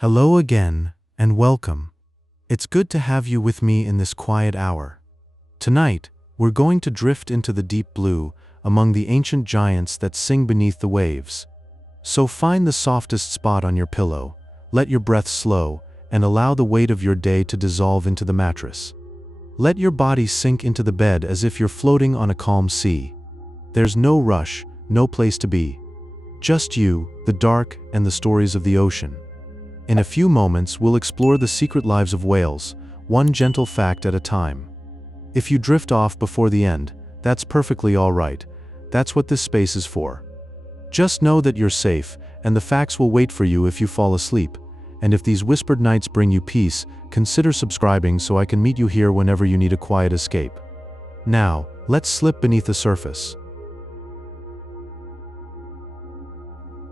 Hello again, and welcome. It's good to have you with me in this quiet hour. Tonight, we're going to drift into the deep blue among the ancient giants that sing beneath the waves. So find the softest spot on your pillow, let your breath slow, and allow the weight of your day to dissolve into the mattress. Let your body sink into the bed as if you're floating on a calm sea. There's no rush, no place to be. Just you, the dark, and the stories of the ocean. In a few moments, we'll explore the secret lives of whales, one gentle fact at a time. If you drift off before the end, that's perfectly all right. That's what this space is for. Just know that you're safe, and the facts will wait for you if you fall asleep. And if these whispered nights bring you peace, consider subscribing so I can meet you here whenever you need a quiet escape. Now, let's slip beneath the surface.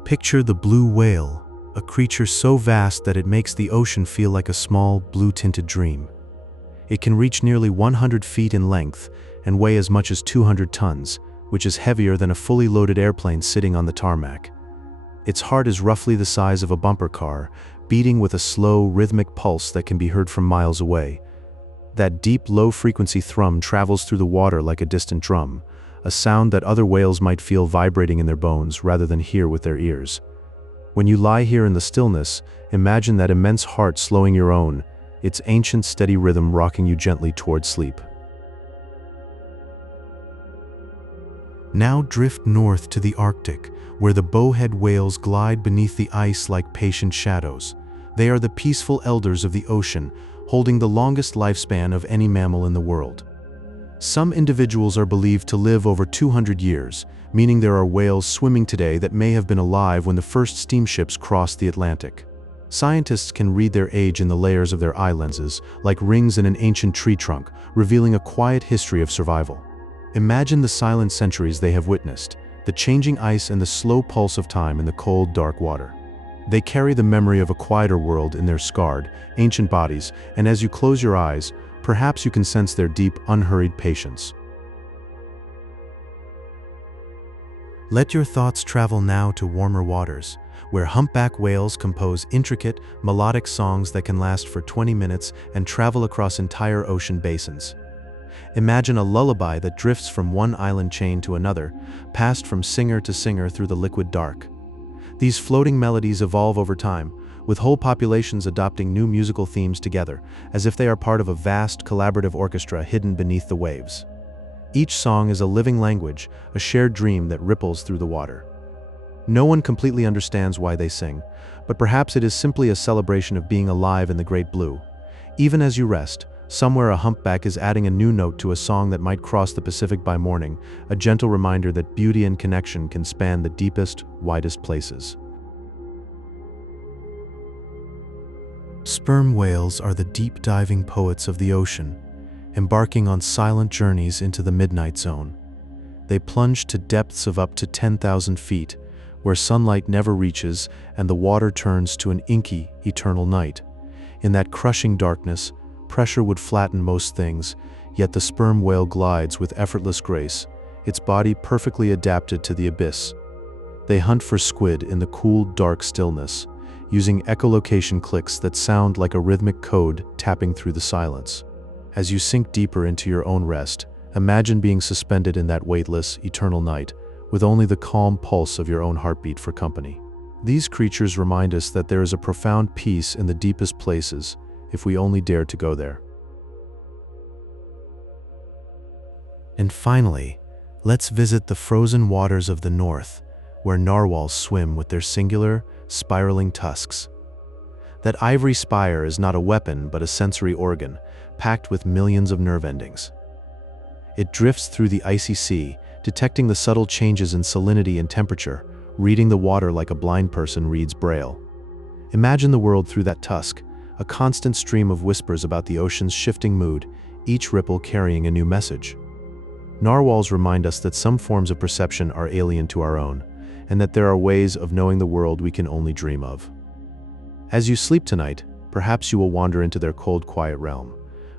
Picture the blue whale, a creature so vast that it makes the ocean feel like a small, blue-tinted dream. It can reach nearly 100 feet in length and weigh as much as 200 tons, which is heavier than a fully loaded airplane sitting on the tarmac. Its heart is roughly the size of a bumper car, beating with a slow, rhythmic pulse that can be heard from miles away. That deep, low-frequency thrum travels through the water like a distant drum, a sound that other whales might feel vibrating in their bones rather than hear with their ears. When you lie here in the stillness, imagine that immense heart slowing your own, its ancient steady rhythm rocking you gently toward sleep. Now drift north to the Arctic, where the bowhead whales glide beneath the ice like patient shadows. They are the peaceful elders of the ocean, holding the longest lifespan of any mammal in the world. Some individuals are believed to live over 200 years, meaning there are whales swimming today that may have been alive when the first steamships crossed the Atlantic. Scientists can read their age in the layers of their eye lenses, like rings in an ancient tree trunk, revealing a quiet history of survival. Imagine the silent centuries they have witnessed, the changing ice and the slow pulse of time in the cold, dark water. They carry the memory of a quieter world in their scarred, ancient bodies, and as you close your eyes, perhaps you can sense their deep, unhurried patience. Let your thoughts travel now to warmer waters, where humpback whales compose intricate, melodic songs that can last for 20 minutes and travel across entire ocean basins. Imagine a lullaby that drifts from one island chain to another, passed from singer to singer through the liquid dark. These floating melodies evolve over time, with whole populations adopting new musical themes together, as if they are part of a vast, collaborative orchestra hidden beneath the waves. Each song is a living language, a shared dream that ripples through the water. No one completely understands why they sing, but perhaps it is simply a celebration of being alive in the great blue. Even as you rest, somewhere a humpback is adding a new note to a song that might cross the Pacific by morning, a gentle reminder that beauty and connection can span the deepest, widest places. Sperm whales are the deep-diving poets of the ocean, embarking on silent journeys into the midnight zone. They plunge to depths of up to 10,000 feet, where sunlight never reaches and the water turns to an inky, eternal night. In that crushing darkness, pressure would flatten most things, yet the sperm whale glides with effortless grace, its body perfectly adapted to the abyss. They hunt for squid in the cool, dark stillness, using echolocation clicks that sound like a rhythmic code tapping through the silence. As you sink deeper into your own rest, imagine being suspended in that weightless, eternal night, with only the calm pulse of your own heartbeat for company. These creatures remind us that there is a profound peace in the deepest places, if we only dare to go there. And finally, let's visit the frozen waters of the north, where narwhals swim with their singular, spiraling tusks. That ivory spire is not a weapon but a sensory organ, packed with millions of nerve endings. It drifts through the icy sea, detecting the subtle changes in salinity and temperature, reading the water like a blind person reads Braille. Imagine the world through that tusk, a constant stream of whispers about the ocean's shifting mood, each ripple carrying a new message. Narwhals remind us that some forms of perception are alien to our own, and that there are ways of knowing the world we can only dream of. As you sleep tonight, perhaps you will wander into their cold, quiet realm,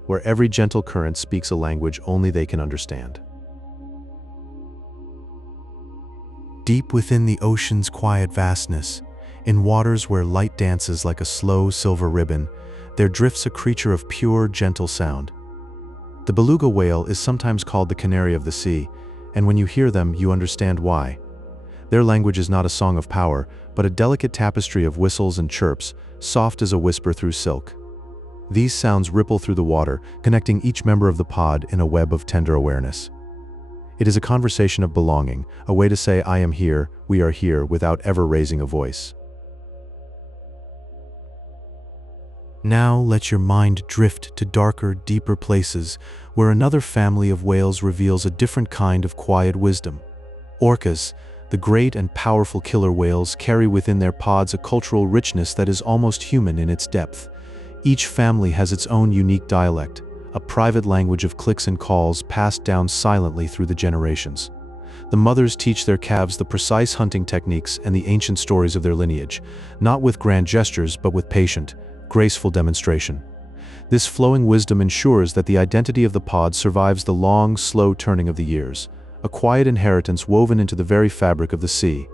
where every gentle current speaks a language only they can understand. Deep within the ocean's quiet vastness, In waters where light dances like a slow silver ribbon, there drifts a creature of pure, gentle sound. The beluga whale is sometimes called the canary of the sea, and when you hear them, you understand why. Their language is not a song of power, but a delicate tapestry of whistles and chirps, soft as a whisper through silk. These sounds ripple through the water, connecting each member of the pod in a web of tender awareness. It is a conversation of belonging, a way to say I am here, we are here, without ever raising a voice. Now let your mind drift to darker, deeper places where another family of whales reveals a different kind of quiet wisdom. Orcas, the great and powerful killer whales, carry within their pods a cultural richness that is almost human in its depth. Each family has its own unique dialect, a private language of clicks and calls passed down silently through the generations. The mothers teach their calves the precise hunting techniques and the ancient stories of their lineage, not with grand gestures but with patient, graceful demonstration. This flowing wisdom ensures that the identity of the pod survives the long, slow turning of the years, a quiet inheritance woven into the very fabric of the sea.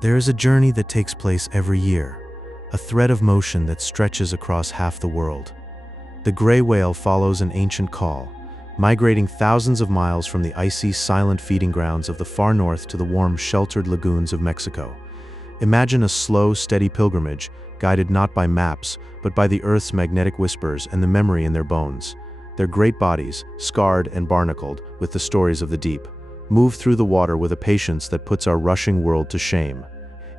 There is a journey that takes place every year, a thread of motion that stretches across half the world. The gray whale follows an ancient call, migrating thousands of miles from the icy, silent feeding grounds of the far north to the warm, sheltered lagoons of Mexico. Imagine a slow, steady pilgrimage, guided not by maps, but by the Earth's magnetic whispers and the memory in their bones. Their great bodies, scarred and barnacled with the stories of the deep, move through the water with a patience that puts our rushing world to shame.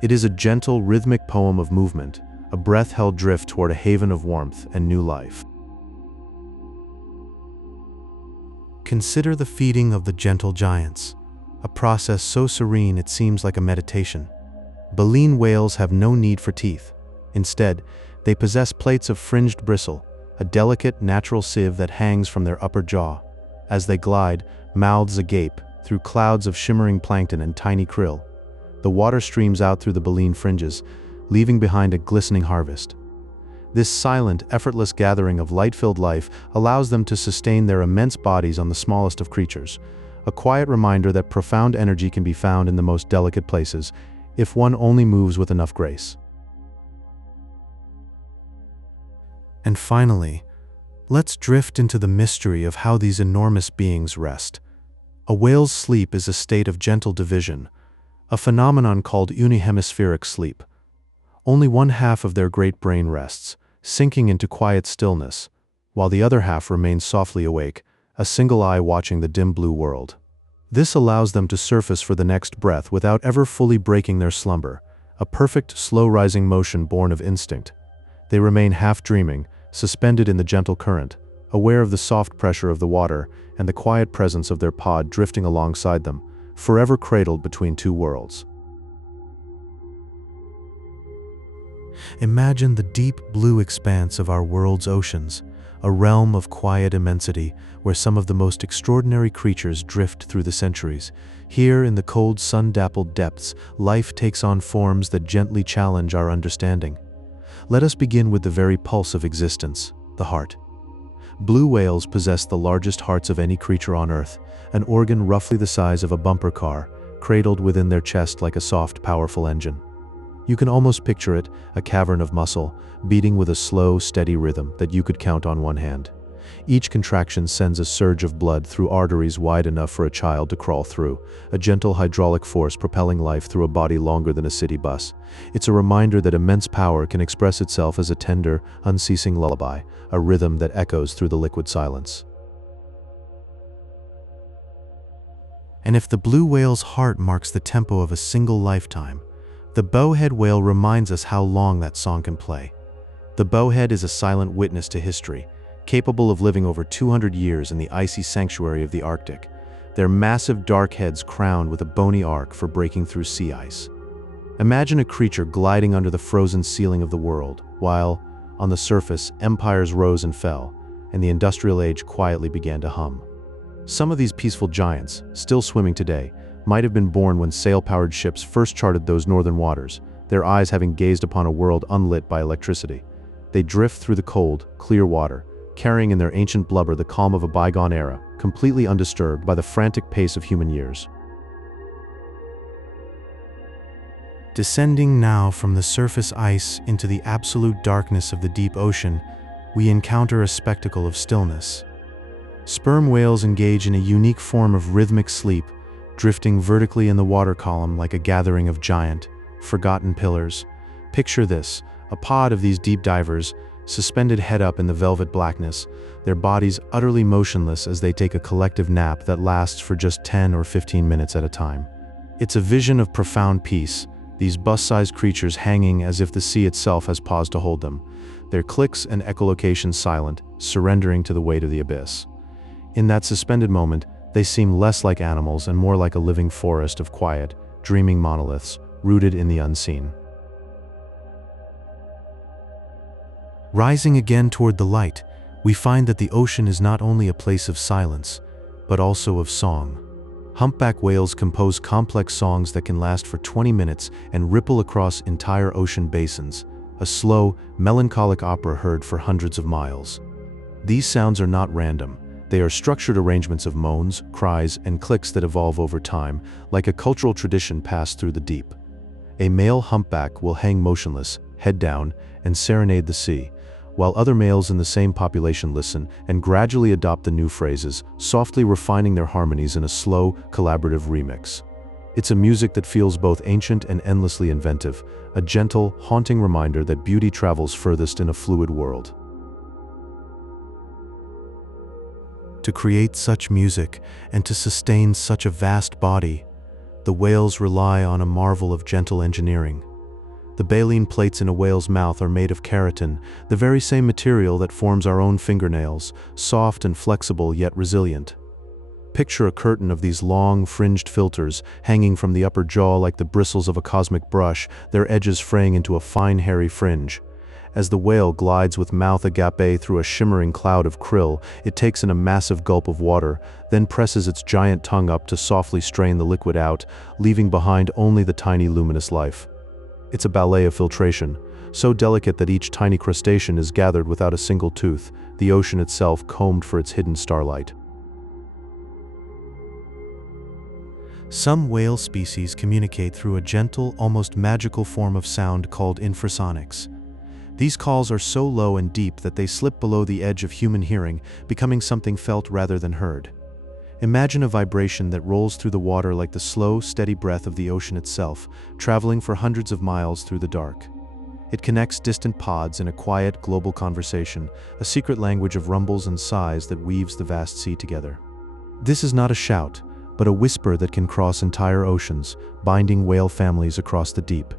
It is a gentle, rhythmic poem of movement, a breath-held drift toward a haven of warmth and new life. Consider the feeding of the gentle giants, a process so serene it seems like a meditation. Baleen whales have no need for teeth. Instead, they possess plates of fringed bristle, a delicate, natural sieve that hangs from their upper jaw. As they glide, mouths agape, through clouds of shimmering plankton and tiny krill, the water streams out through the baleen fringes, leaving behind a glistening harvest. This silent, effortless gathering of light-filled life allows them to sustain their immense bodies on the smallest of creatures, a quiet reminder that profound energy can be found in the most delicate places, if one only moves with enough grace. And finally, let's drift into the mystery of how these enormous beings rest. A whale's sleep is a state of gentle division, a phenomenon called unihemispheric sleep. Only one half of their great brain rests, sinking into quiet stillness, while the other half remains softly awake, a single eye watching the dim blue world. This allows them to surface for the next breath without ever fully breaking their slumber, a perfect, slow-rising motion born of instinct. They remain half-dreaming, suspended in the gentle current, aware of the soft pressure of the water and the quiet presence of their pod drifting alongside them, forever cradled between two worlds. Imagine the deep blue expanse of our world's oceans, a realm of quiet immensity where some of the most extraordinary creatures drift through the centuries. Here in the cold, sun-dappled depths, life takes on forms that gently challenge our understanding. Let us begin with the very pulse of existence, the heart. Blue whales possess the largest hearts of any creature on Earth, an organ roughly the size of a bumper car, cradled within their chest like a soft, powerful engine. You can almost picture it, a cavern of muscle, beating with a slow, steady rhythm that you could count on one hand. Each contraction sends a surge of blood through arteries wide enough for a child to crawl through, a gentle hydraulic force propelling life through a body longer than a city bus. It's a reminder that immense power can express itself as a tender, unceasing lullaby, a rhythm that echoes through the liquid silence. And if the blue whale's heart marks the tempo of a single lifetime, the bowhead whale reminds us how long that song can play. The bowhead is a silent witness to history, capable of living over 200 years in the icy sanctuary of the Arctic, their massive dark heads crowned with a bony arc for breaking through sea ice. Imagine a creature gliding under the frozen ceiling of the world, while, on the surface, empires rose and fell, and the industrial age quietly began to hum. Some of these peaceful giants, still swimming today, might have been born when sail-powered ships first charted those northern waters, their eyes having gazed upon a world unlit by electricity. They drift through the cold, clear water, carrying in their ancient blubber the calm of a bygone era, completely undisturbed by the frantic pace of human years. Descending now from the surface ice into the absolute darkness of the deep ocean, we encounter a spectacle of stillness. Sperm whales engage in a unique form of rhythmic sleep, drifting vertically in the water column like a gathering of giant, forgotten pillars. Picture this, a pod of these deep divers, suspended head up in the velvet blackness, their bodies utterly motionless as they take a collective nap that lasts for just 10 or 15 minutes at a time. It's a vision of profound peace, these bus-sized creatures hanging as if the sea itself has paused to hold them, their clicks and echolocation silent, surrendering to the weight of the abyss. In that suspended moment, they seem less like animals and more like a living forest of quiet, dreaming monoliths, rooted in the unseen. Rising again toward the light, we find that the ocean is not only a place of silence, but also of song. Humpback whales compose complex songs that can last for 20 minutes and ripple across entire ocean basins, a slow, melancholic opera heard for hundreds of miles. These sounds are not random. They are structured arrangements of moans, cries, and clicks that evolve over time, like a cultural tradition passed through the deep. A male humpback will hang motionless, head down, and serenade the sea, while other males in the same population listen and gradually adopt the new phrases, softly refining their harmonies in a slow, collaborative remix. It's a music that feels both ancient and endlessly inventive, a gentle, haunting reminder that beauty travels furthest in a fluid world. To create such music and to sustain such a vast body, the whales rely on a marvel of gentle engineering. The baleen plates in a whale's mouth are made of keratin, the very same material that forms our own fingernails, soft and flexible yet resilient. Picture a curtain of these long, fringed filters hanging from the upper jaw like the bristles of a cosmic brush, their edges fraying into a fine hairy fringe. As the whale glides with mouth agape through a shimmering cloud of krill, it takes in a massive gulp of water, then presses its giant tongue up to softly strain the liquid out, leaving behind only the tiny luminous life. It's a ballet of filtration, so delicate that each tiny crustacean is gathered without a single tooth, the ocean itself combed for its hidden starlight. Some whale species communicate through a gentle, almost magical form of sound called infrasonics. These calls are so low and deep that they slip below the edge of human hearing, becoming something felt rather than heard. Imagine a vibration that rolls through the water like the slow, steady breath of the ocean itself, traveling for hundreds of miles through the dark. It connects distant pods in a quiet, global conversation, a secret language of rumbles and sighs that weaves the vast sea together. This is not a shout, but a whisper that can cross entire oceans, binding whale families across the deep.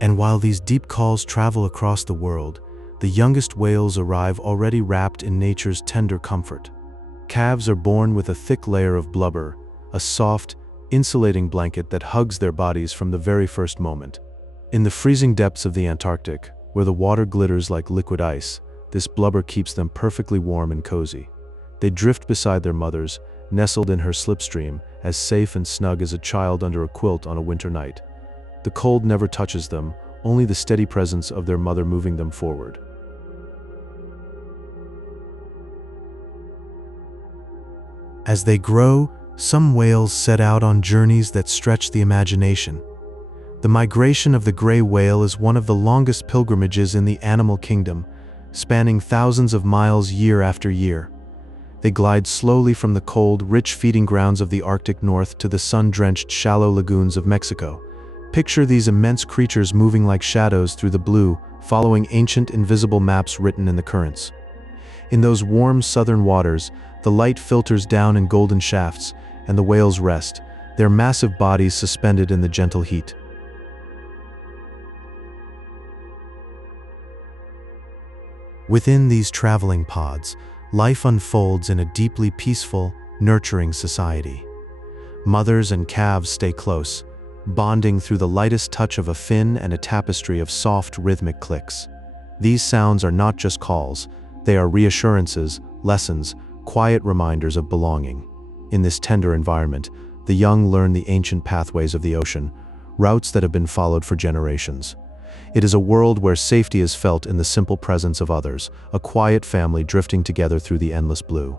And while these deep calls travel across the world, the youngest whales arrive already wrapped in nature's tender comfort. Calves are born with a thick layer of blubber, a soft, insulating blanket that hugs their bodies from the very first moment. In the freezing depths of the Antarctic, where the water glitters like liquid ice, this blubber keeps them perfectly warm and cozy. They drift beside their mothers, nestled in her slipstream, as safe and snug as a child under a quilt on a winter night. The cold never touches them, only the steady presence of their mother moving them forward. As they grow, some whales set out on journeys that stretch the imagination. The migration of the gray whale is one of the longest pilgrimages in the animal kingdom, spanning thousands of miles year after year. They glide slowly from the cold, rich feeding grounds of the Arctic North to the sun-drenched, shallow lagoons of Mexico. Picture these immense creatures moving like shadows through the blue, following ancient invisible maps written in the currents. In those warm southern waters, the light filters down in golden shafts, and the whales rest, their massive bodies suspended in the gentle heat. Within these traveling pods, life unfolds in a deeply peaceful, nurturing society. Mothers and calves stay close, bonding through the lightest touch of a fin and a tapestry of soft, rhythmic clicks. These sounds are not just calls, they are reassurances, lessons, quiet reminders of belonging. In this tender environment, the young learn the ancient pathways of the ocean, routes that have been followed for generations. It is a world where safety is felt in the simple presence of others, a quiet family drifting together through the endless blue.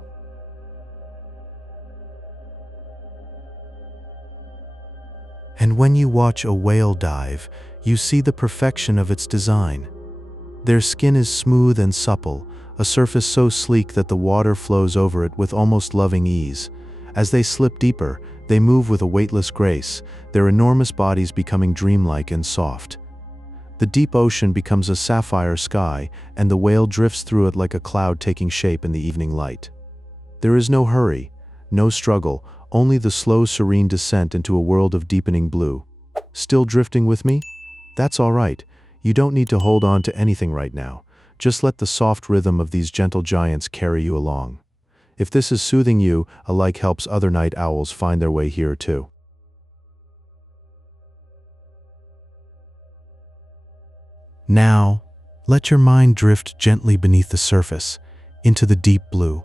And when you watch a whale dive, you see the perfection of its design. Their skin is smooth and supple, a surface so sleek that the water flows over it with almost loving ease. As they slip deeper, they move with a weightless grace, their enormous bodies becoming dreamlike and soft. The deep ocean becomes a sapphire sky, and the whale drifts through it like a cloud taking shape in the evening light. There is no hurry, no struggle, only the slow, serene descent into a world of deepening blue. Still drifting with me? That's all right. You don't need to hold on to anything right now. Just let the soft rhythm of these gentle giants carry you along. If this is soothing you, a like helps other night owls find their way here too. Now, let your mind drift gently beneath the surface, into the deep blue.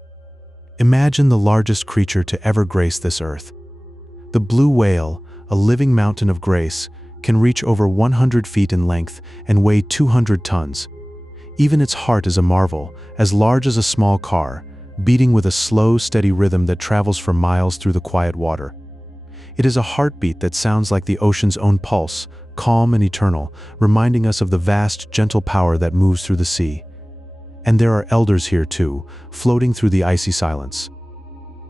Imagine the largest creature to ever grace this earth. The blue whale, a living mountain of grace, can reach over 100 feet in length and weigh 200 tons. Even its heart is a marvel, as large as a small car, beating with a slow, steady rhythm that travels for miles through the quiet water. It is a heartbeat that sounds like the ocean's own pulse, calm and eternal, reminding us of the vast, gentle power that moves through the sea. And there are elders here too, floating through the icy silence.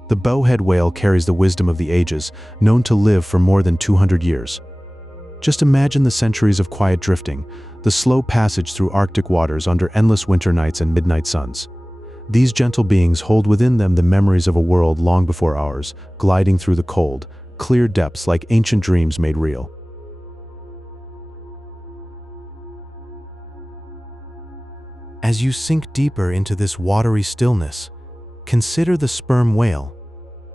The bowhead whale carries the wisdom of the ages, known to live for more than 200 years. Just imagine the centuries of quiet drifting, the slow passage through Arctic waters under endless winter nights and midnight suns. These gentle beings hold within them the memories of a world long before ours, gliding through the cold, clear depths like ancient dreams made real. As you sink deeper into this watery stillness, consider the sperm whale.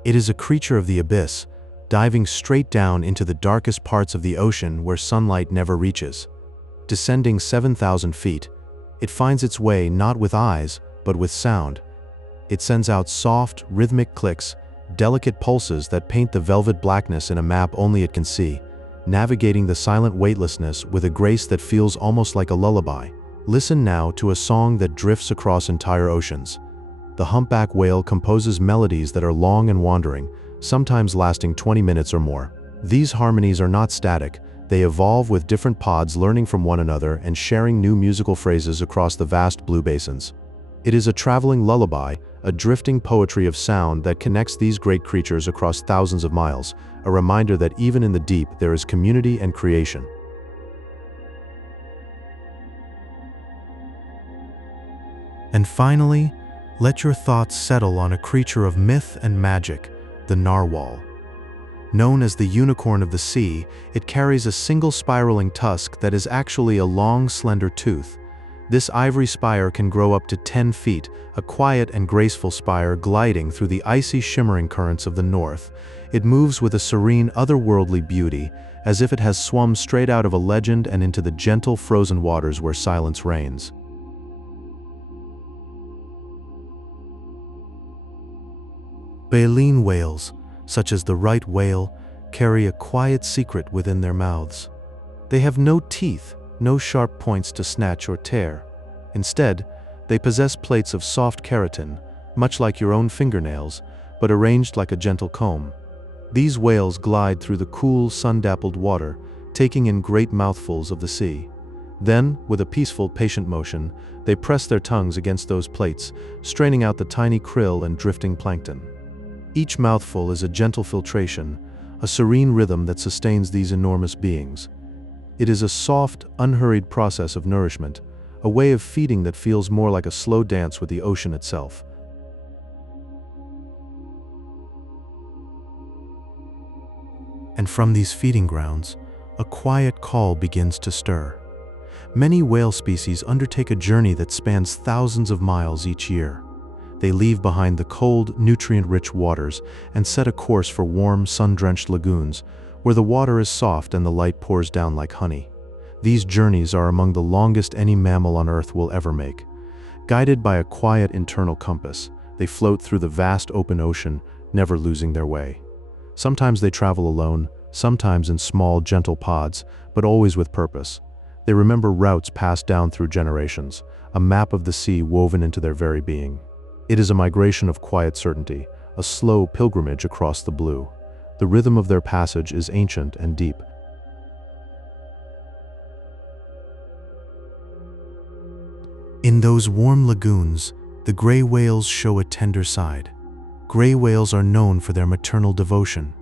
It is a creature of the abyss, diving straight down into the darkest parts of the ocean where sunlight never reaches. Descending 7,000 feet, it finds its way not with eyes, but with sound. It sends out soft, rhythmic clicks, delicate pulses that paint the velvet blackness in a map only it can see, navigating the silent weightlessness with a grace that feels almost like a lullaby. Listen now to a song that drifts across entire oceans. The humpback whale composes melodies that are long and wandering, sometimes lasting 20 minutes or more. These harmonies are not static. They evolve with different pods learning from one another and sharing new musical phrases across the vast blue basins. It is a traveling lullaby, a drifting poetry of sound that connects these great creatures across thousands of miles, a reminder that even in the deep there is community and creation. And finally, let your thoughts settle on a creature of myth and magic, the narwhal. Known as the unicorn of the sea, it carries a single spiraling tusk that is actually a long, slender tooth. This ivory spire can grow up to 10 feet, a quiet and graceful spire gliding through the icy, shimmering currents of the north. It moves with a serene, otherworldly beauty, as if it has swum straight out of a legend and into the gentle, frozen waters where silence reigns. Baleen whales, such as the right whale, carry a quiet secret within their mouths. They have no teeth, no sharp points to snatch or tear. Instead, they possess plates of soft keratin, much like your own fingernails, but arranged like a gentle comb. These whales glide through the cool, sun-dappled water, taking in great mouthfuls of the sea. Then, with a peaceful, patient motion, they press their tongues against those plates, straining out the tiny krill and drifting plankton. Each mouthful is a gentle filtration, a serene rhythm that sustains these enormous beings. It is a soft, unhurried process of nourishment, a way of feeding that feels more like a slow dance with the ocean itself. And from these feeding grounds, a quiet call begins to stir. Many whale species undertake a journey that spans thousands of miles each year. They leave behind the cold, nutrient-rich waters and set a course for warm, sun-drenched lagoons, where the water is soft and the light pours down like honey. These journeys are among the longest any mammal on Earth will ever make. Guided by a quiet internal compass, they float through the vast open ocean, never losing their way. Sometimes they travel alone, sometimes in small, gentle pods, but always with purpose. They remember routes passed down through generations, a map of the sea woven into their very being. It is a migration of quiet certainty, a slow pilgrimage across the blue. The rhythm of their passage is ancient and deep, In those warm lagoons, the gray whales show a tender side. Gray whales are known for their maternal devotion.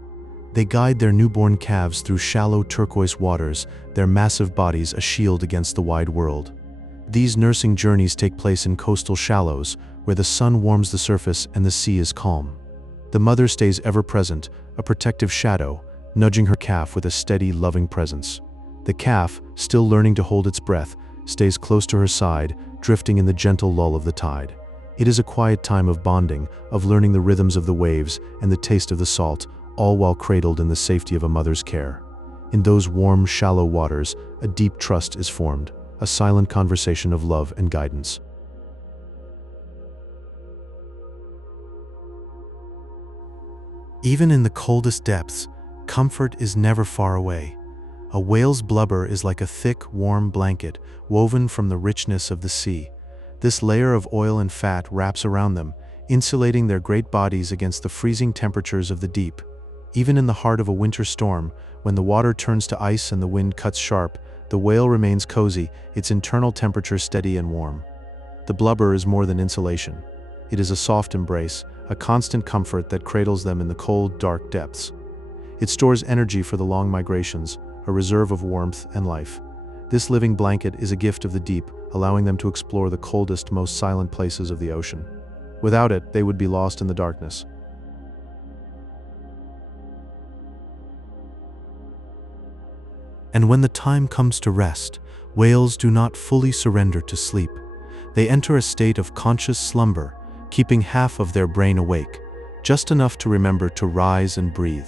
They guide their newborn calves through shallow turquoise waters, their massive bodies a shield against the wide world. These nursing journeys take place in coastal shallows, where the sun warms the surface and the sea is calm. The mother stays ever present, a protective shadow, nudging her calf with a steady, loving presence. The calf, still learning to hold its breath, stays close to her side, drifting in the gentle lull of the tide. It is a quiet time of bonding, of learning the rhythms of the waves and the taste of the salt, all while cradled in the safety of a mother's care. In those warm, shallow waters, a deep trust is formed, a silent conversation of love and guidance. Even in the coldest depths, comfort is never far away. A whale's blubber is like a thick, warm blanket woven from the richness of the sea. This layer of oil and fat wraps around them, insulating their great bodies against the freezing temperatures of the deep. Even in the heart of a winter storm, when the water turns to ice and the wind cuts sharp, the whale remains cozy, its internal temperature steady and warm. The blubber is more than insulation. It is a soft embrace, a constant comfort that cradles them in the cold, dark depths. It stores energy for the long migrations, a reserve of warmth and life. This living blanket is a gift of the deep, allowing them to explore the coldest, most silent places of the ocean. Without it, they would be lost in the darkness. And when the time comes to rest, whales do not fully surrender to sleep. They enter a state of conscious slumber, keeping half of their brain awake, just enough to remember to rise and breathe.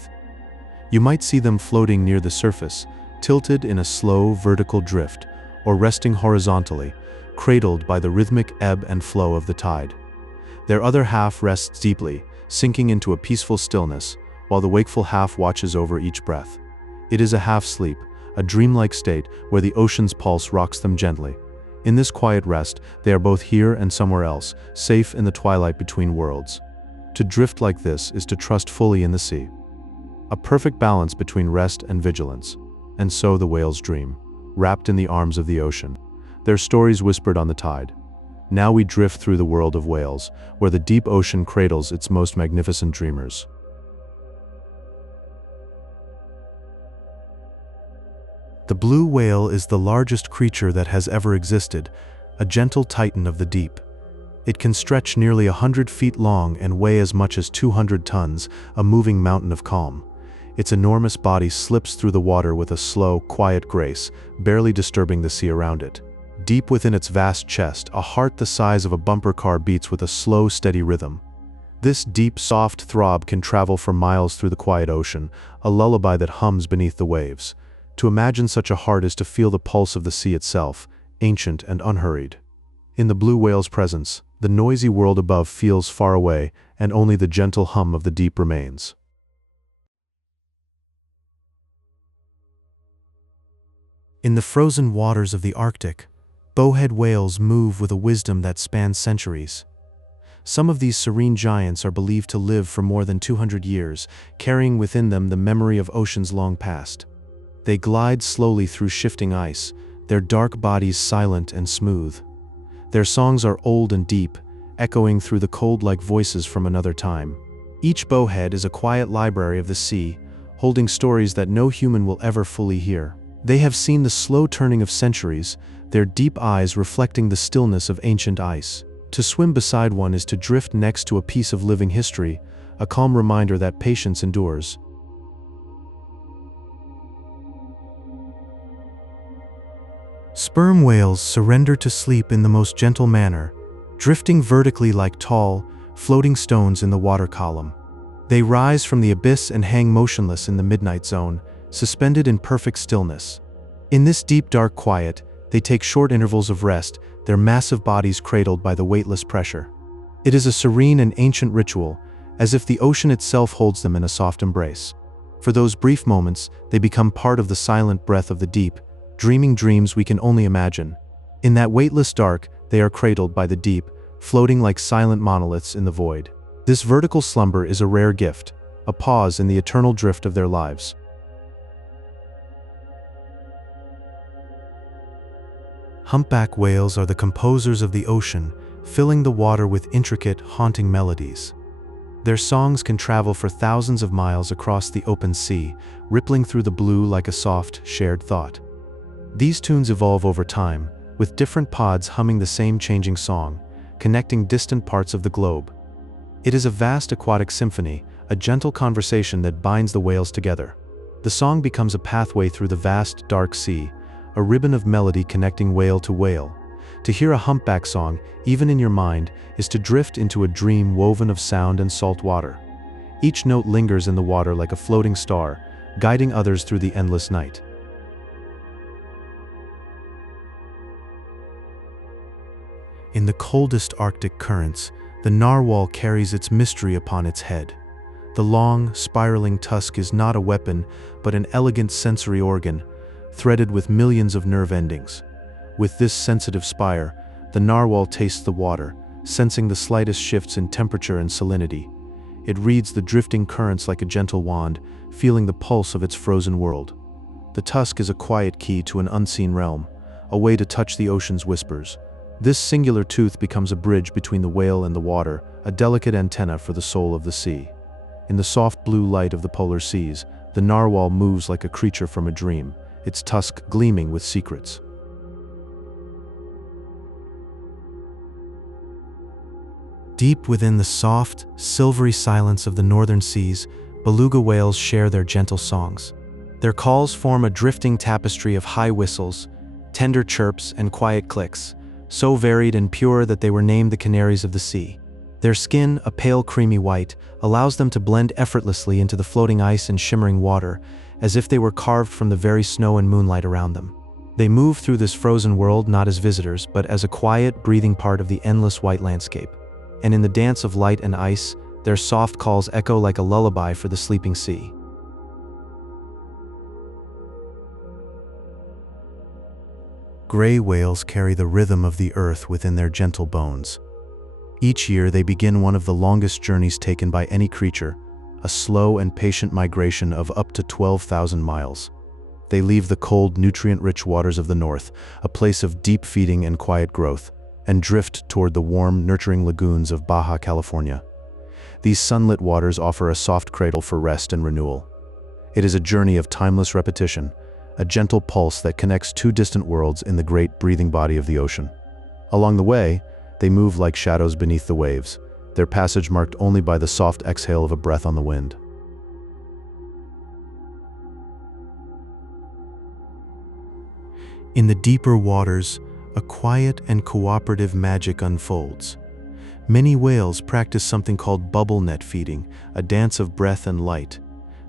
You might see them floating near the surface, tilted in a slow, vertical drift, or resting horizontally, cradled by the rhythmic ebb and flow of the tide. Their other half rests deeply, sinking into a peaceful stillness, while the wakeful half watches over each breath. It is a half-sleep, a dreamlike state where the ocean's pulse rocks them gently. In this quiet rest, they are both here and somewhere else, safe in the twilight between worlds. To drift like this is to trust fully in the sea. A perfect balance between rest and vigilance. And so the whales dream, wrapped in the arms of the ocean, their stories whispered on the tide. Now we drift through the world of whales, where the deep ocean cradles its most magnificent dreamers. The blue whale is the largest creature that has ever existed, a gentle titan of the deep. It can stretch nearly 100 feet long and weigh as much as 200 tons, a moving mountain of calm. Its enormous body slips through the water with a slow, quiet grace, barely disturbing the sea around it. Deep within its vast chest, a heart the size of a bumper car beats with a slow, steady rhythm. This deep, soft throb can travel for miles through the quiet ocean, a lullaby that hums beneath the waves. To imagine such a heart is to feel the pulse of the sea itself, ancient and unhurried. In the blue whale's presence, the noisy world above feels far away, and only the gentle hum of the deep remains. In the frozen waters of the Arctic, bowhead whales move with a wisdom that spans centuries. Some of these serene giants are believed to live for more than 200 years, carrying within them the memory of oceans long past. They glide slowly through shifting ice, their dark bodies silent and smooth. Their songs are old and deep, echoing through the cold like voices from another time. Each bowhead is a quiet library of the sea, holding stories that no human will ever fully hear. They have seen the slow turning of centuries, their deep eyes reflecting the stillness of ancient ice. To swim beside one is to drift next to a piece of living history, a calm reminder that patience endures. Sperm whales surrender to sleep in the most gentle manner, drifting vertically like tall, floating stones in the water column. They rise from the abyss and hang motionless in the midnight zone, suspended in perfect stillness. In this deep dark quiet, they take short intervals of rest, their massive bodies cradled by the weightless pressure. It is a serene and ancient ritual, as if the ocean itself holds them in a soft embrace. For those brief moments, they become part of the silent breath of the deep, dreaming dreams we can only imagine. In that weightless dark, they are cradled by the deep, floating like silent monoliths in the void. This vertical slumber is a rare gift, a pause in the eternal drift of their lives. Humpback whales are the composers of the ocean, filling the water with intricate, haunting melodies. Their songs can travel for thousands of miles across the open sea, rippling through the blue like a soft, shared thought. These tunes evolve over time, with different pods humming the same changing song, connecting distant parts of the globe. It is a vast aquatic symphony, a gentle conversation that binds the whales together. The song becomes a pathway through the vast, dark sea, a ribbon of melody connecting whale to whale. To hear a humpback song, even in your mind, is to drift into a dream woven of sound and salt water. Each note lingers in the water like a floating star, guiding others through the endless night. In the coldest Arctic currents, the narwhal carries its mystery upon its head. The long, spiraling tusk is not a weapon, but an elegant sensory organ, threaded with millions of nerve endings. With this sensitive spire, the narwhal tastes the water, sensing the slightest shifts in temperature and salinity. It reads the drifting currents like a gentle wand, feeling the pulse of its frozen world. The tusk is a quiet key to an unseen realm, a way to touch the ocean's whispers. This singular tooth becomes a bridge between the whale and the water, a delicate antenna for the soul of the sea. In the soft blue light of the polar seas, the narwhal moves like a creature from a dream, its tusk gleaming with secrets. Deep within the soft, silvery silence of the northern seas, beluga whales share their gentle songs. Their calls form a drifting tapestry of high whistles, tender chirps, and quiet clicks, so varied and pure that they were named the Canaries of the sea. Their skin, a pale creamy white, allows them to blend effortlessly into the floating ice and shimmering water, as if they were carved from the very snow and moonlight around them. They move through this frozen world not as visitors, but as a quiet, breathing part of the endless white landscape. And in the dance of light and ice, their soft calls echo like a lullaby for the sleeping sea. Gray whales carry the rhythm of the earth within their gentle bones. Each year they begin one of the longest journeys taken by any creature, a slow and patient migration of up to 12,000 miles. They leave the cold, nutrient-rich waters of the north, a place of deep feeding and quiet growth, and drift toward the warm, nurturing lagoons of Baja California. These sunlit waters offer a soft cradle for rest and renewal. It is a journey of timeless repetition, a gentle pulse that connects two distant worlds in the great breathing body of the ocean. Along the way, they move like shadows beneath the waves, their passage marked only by the soft exhale of a breath on the wind. In the deeper waters, a quiet and cooperative magic unfolds. Many whales practice something called bubble net feeding, a dance of breath and light.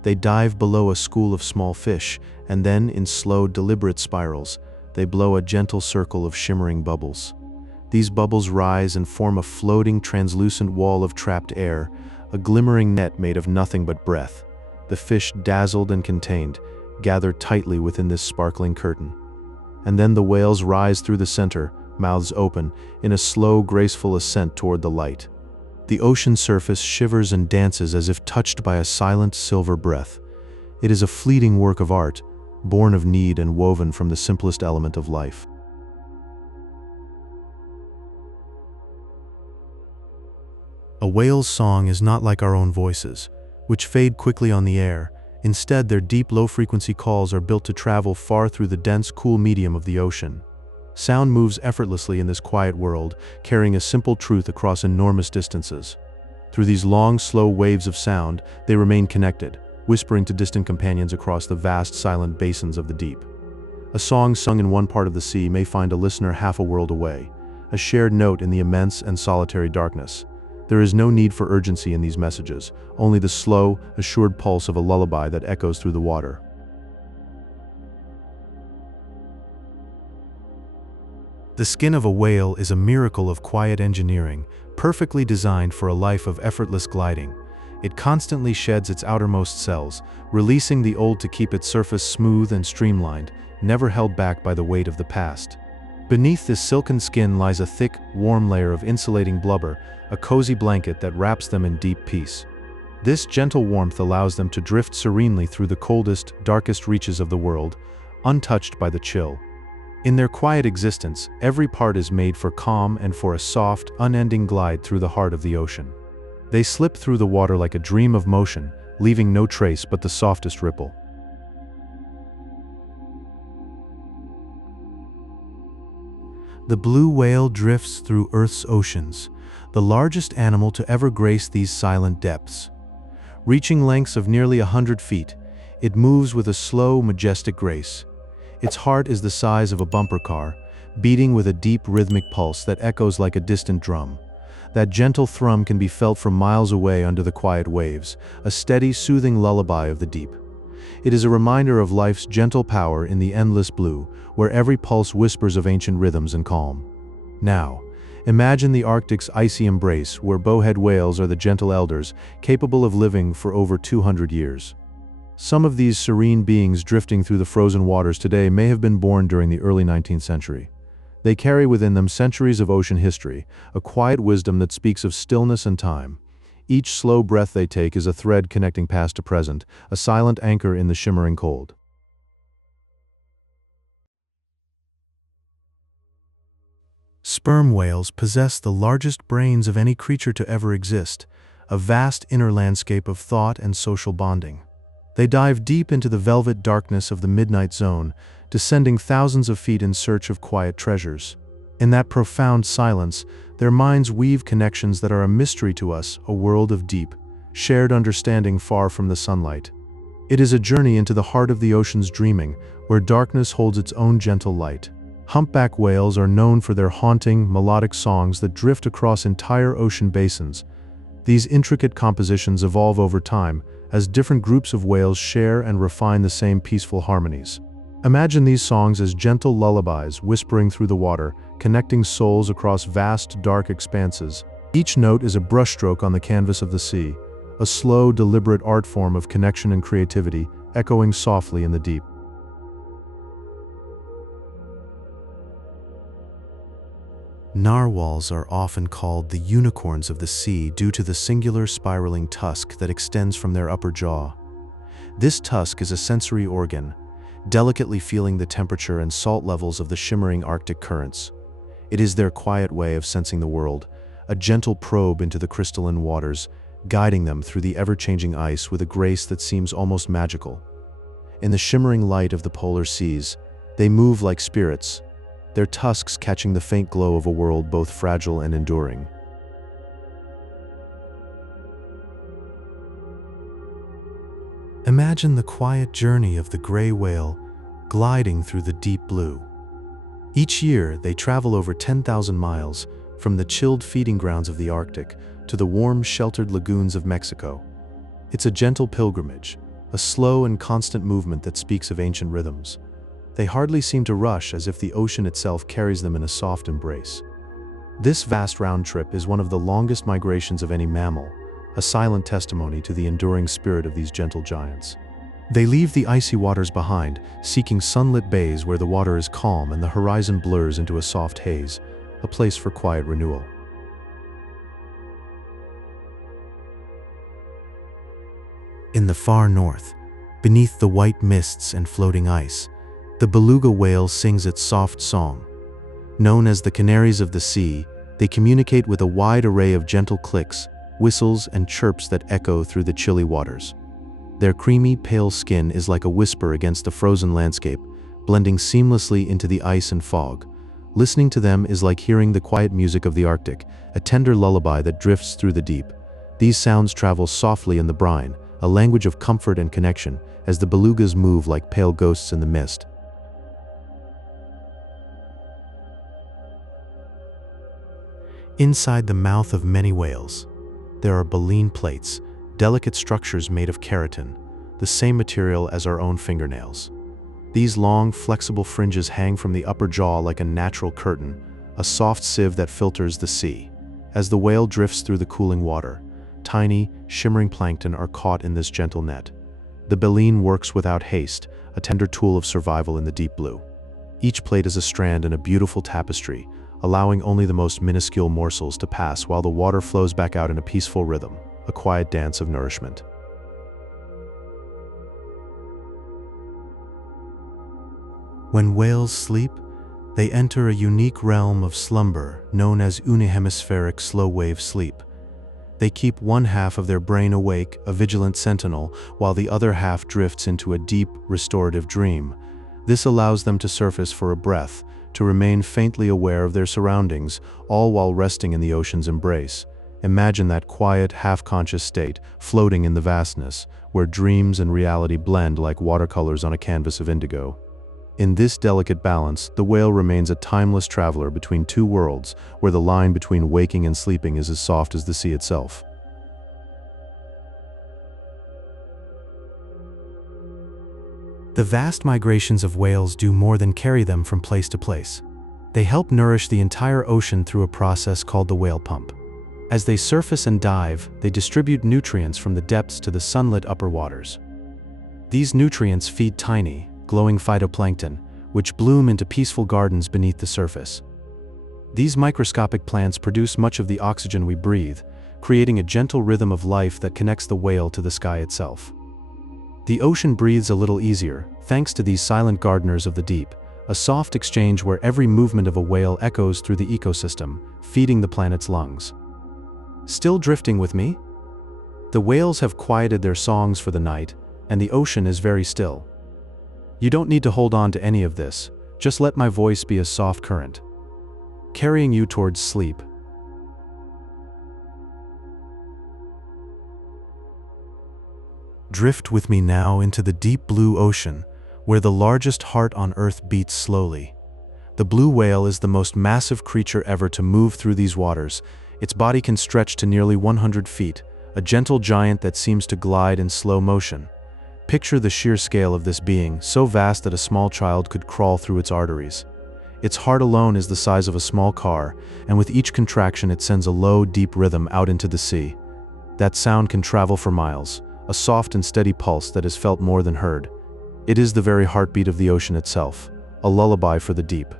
They dive below a school of small fish, and then, in slow, deliberate spirals, they blow a gentle circle of shimmering bubbles. These bubbles rise and form a floating, translucent wall of trapped air, a glimmering net made of nothing but breath. The fish, dazzled and contained, gather tightly within this sparkling curtain. And then the whales rise through the center, mouths open, in a slow, graceful ascent toward the light. The ocean surface shivers and dances as if touched by a silent silver breath. It is a fleeting work of art, born of need and woven from the simplest element of life. A whale's song is not like our own voices, which fade quickly on the air. Instead, their deep, low-frequency calls are built to travel far through the dense, cool medium of the ocean. Sound moves effortlessly in this quiet world, carrying a simple truth across enormous distances. Through these long, slow waves of sound, they remain connected, whispering to distant companions across the vast, silent basins of the deep. A song sung in one part of the sea may find a listener half a world away, a shared note in the immense and solitary darkness. There is no need for urgency in these messages, only the slow, assured pulse of a lullaby that echoes through the water. The skin of a whale is a miracle of quiet engineering, perfectly designed for a life of effortless gliding. It constantly sheds its outermost cells, releasing the old to keep its surface smooth and streamlined, never held back by the weight of the past. Beneath this silken skin lies a thick, warm layer of insulating blubber, a cozy blanket that wraps them in deep peace. This gentle warmth allows them to drift serenely through the coldest, darkest reaches of the world, untouched by the chill. In their quiet existence, every part is made for calm and for a soft, unending glide through the heart of the ocean. They slip through the water like a dream of motion, leaving no trace but the softest ripple. The blue whale drifts through Earth's oceans, the largest animal to ever grace these silent depths. Reaching lengths of nearly 100 feet, it moves with a slow, majestic grace. Its heart is the size of a bumper car, beating with a deep rhythmic pulse that echoes like a distant drum. That gentle thrum can be felt from miles away under the quiet waves, a steady, soothing lullaby of the deep. It is a reminder of life's gentle power in the endless blue, where every pulse whispers of ancient rhythms and calm. Now, imagine the Arctic's icy embrace, where bowhead whales are the gentle elders, capable of living for over 200 years. Some of these serene beings drifting through the frozen waters today may have been born during the early 19th century. They carry within them centuries of ocean history, a quiet wisdom that speaks of stillness and time. Each slow breath they take is a thread connecting past to present, a silent anchor in the shimmering cold. Sperm whales possess the largest brains of any creature to ever exist, a vast inner landscape of thought and social bonding. They dive deep into the velvet darkness of the midnight zone, descending thousands of feet in search of quiet treasures. In that profound silence, their minds weave connections that are a mystery to us, a world of deep, shared understanding far from the sunlight. It is a journey into the heart of the ocean's dreaming, where darkness holds its own gentle light. Humpback whales are known for their haunting, melodic songs that drift across entire ocean basins. These intricate compositions evolve over time, as different groups of whales share and refine the same peaceful harmonies. Imagine these songs as gentle lullabies whispering through the water, connecting souls across vast, dark expanses. Each note is a brushstroke on the canvas of the sea, a slow, deliberate art form of connection and creativity, echoing softly in the deep. Narwhals are often called the unicorns of the sea due to the singular spiraling tusk that extends from their upper jaw. This tusk is a sensory organ, delicately feeling the temperature and salt levels of the shimmering Arctic currents. It is their quiet way of sensing the world, a gentle probe into the crystalline waters, guiding them through the ever-changing ice with a grace that seems almost magical. In the shimmering light of the polar seas, they move like spirits, their tusks catching the faint glow of a world both fragile and enduring. Imagine the quiet journey of the gray whale gliding through the deep blue. Each year, they travel over 10,000 miles from the chilled feeding grounds of the Arctic to the warm, sheltered lagoons of Mexico. It's a gentle pilgrimage, a slow and constant movement that speaks of ancient rhythms. They hardly seem to rush, as if the ocean itself carries them in a soft embrace. This vast round trip is one of the longest migrations of any mammal, a silent testimony to the enduring spirit of these gentle giants. They leave the icy waters behind, seeking sunlit bays where the water is calm and the horizon blurs into a soft haze, a place for quiet renewal. In the far north, beneath the white mists and floating ice, the beluga whale sings its soft song. Known as the Canaries of the sea, they communicate with a wide array of gentle clicks, whistles, and chirps that echo through the chilly waters. Their creamy, pale skin is like a whisper against the frozen landscape, blending seamlessly into the ice and fog. Listening to them is like hearing the quiet music of the Arctic, a tender lullaby that drifts through the deep. These sounds travel softly in the brine, a language of comfort and connection, as the belugas move like pale ghosts in the mist. Inside the mouth of many whales, there are baleen plates, delicate structures made of keratin, the same material as our own fingernails. These long, flexible fringes hang from the upper jaw like a natural curtain, a soft sieve that filters the sea. As the whale drifts through the cooling water, tiny, shimmering plankton are caught in this gentle net. The baleen works without haste, a tender tool of survival in the deep blue. Each plate is a strand in a beautiful tapestry, allowing only the most minuscule morsels to pass while the water flows back out in a peaceful rhythm, a quiet dance of nourishment. When whales sleep, They enter a unique realm of slumber known as unihemispheric slow-wave sleep. They keep one half of their brain awake, a vigilant sentinel, while the other half drifts into a deep, restorative dream. This allows them to surface for a breath, to remain faintly aware of their surroundings, all while resting in the ocean's embrace. Imagine that quiet, half-conscious state, floating in the vastness, where dreams and reality blend like watercolors on a canvas of indigo. In this delicate balance, the whale remains a timeless traveler between two worlds, where the line between waking and sleeping is as soft as the sea itself. The vast migrations of whales do more than carry them from place to place. They help nourish the entire ocean through a process called the whale pump. As they surface and dive, they distribute nutrients from the depths to the sunlit upper waters. These nutrients feed tiny, glowing phytoplankton, which bloom into peaceful gardens beneath the surface. These microscopic plants produce much of the oxygen we breathe, creating a gentle rhythm of life that connects the whale to the sky itself. The ocean breathes a little easier, thanks to these silent gardeners of the deep, a soft exchange where every movement of a whale echoes through the ecosystem, feeding the planet's lungs. Still drifting with me? The whales have quieted their songs for the night, and the ocean is very still. You don't need to hold on to any of this, just let my voice be a soft current, carrying you towards sleep. Drift with me now into the deep blue ocean, where the largest heart on Earth beats slowly. The blue whale is the most massive creature ever to move through these waters. Its body can stretch to nearly 100 feet, a gentle giant that seems to glide in slow motion. Picture the sheer scale of this being, so vast that a small child could crawl through its arteries. Its heart alone is the size of a small car, and with each contraction it sends a low, deep rhythm out into the sea. That sound can travel for miles, a soft and steady pulse that is felt more than heard. It is the very heartbeat of the ocean itself, a lullaby for the deep.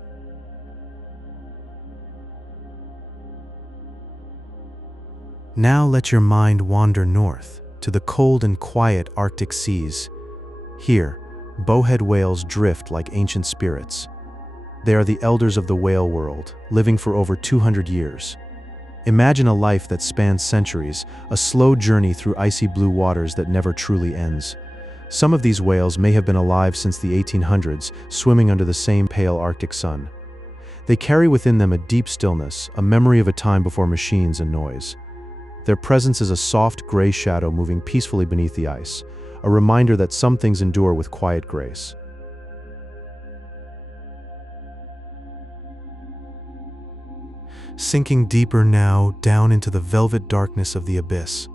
Now let your mind wander north, to the cold and quiet Arctic seas. Here, bowhead whales drift like ancient spirits. They are the elders of the whale world, living for over 200 years. Imagine a life that spans centuries, a slow journey through icy blue waters that never truly ends. Some of these whales may have been alive since the 1800s, swimming under the same pale Arctic sun. They carry within them a deep stillness, a memory of a time before machines and noise. Their presence is a soft gray shadow moving peacefully beneath the ice, a reminder that some things endure with quiet grace. Sinking deeper now down into the velvet darkness of the abyss.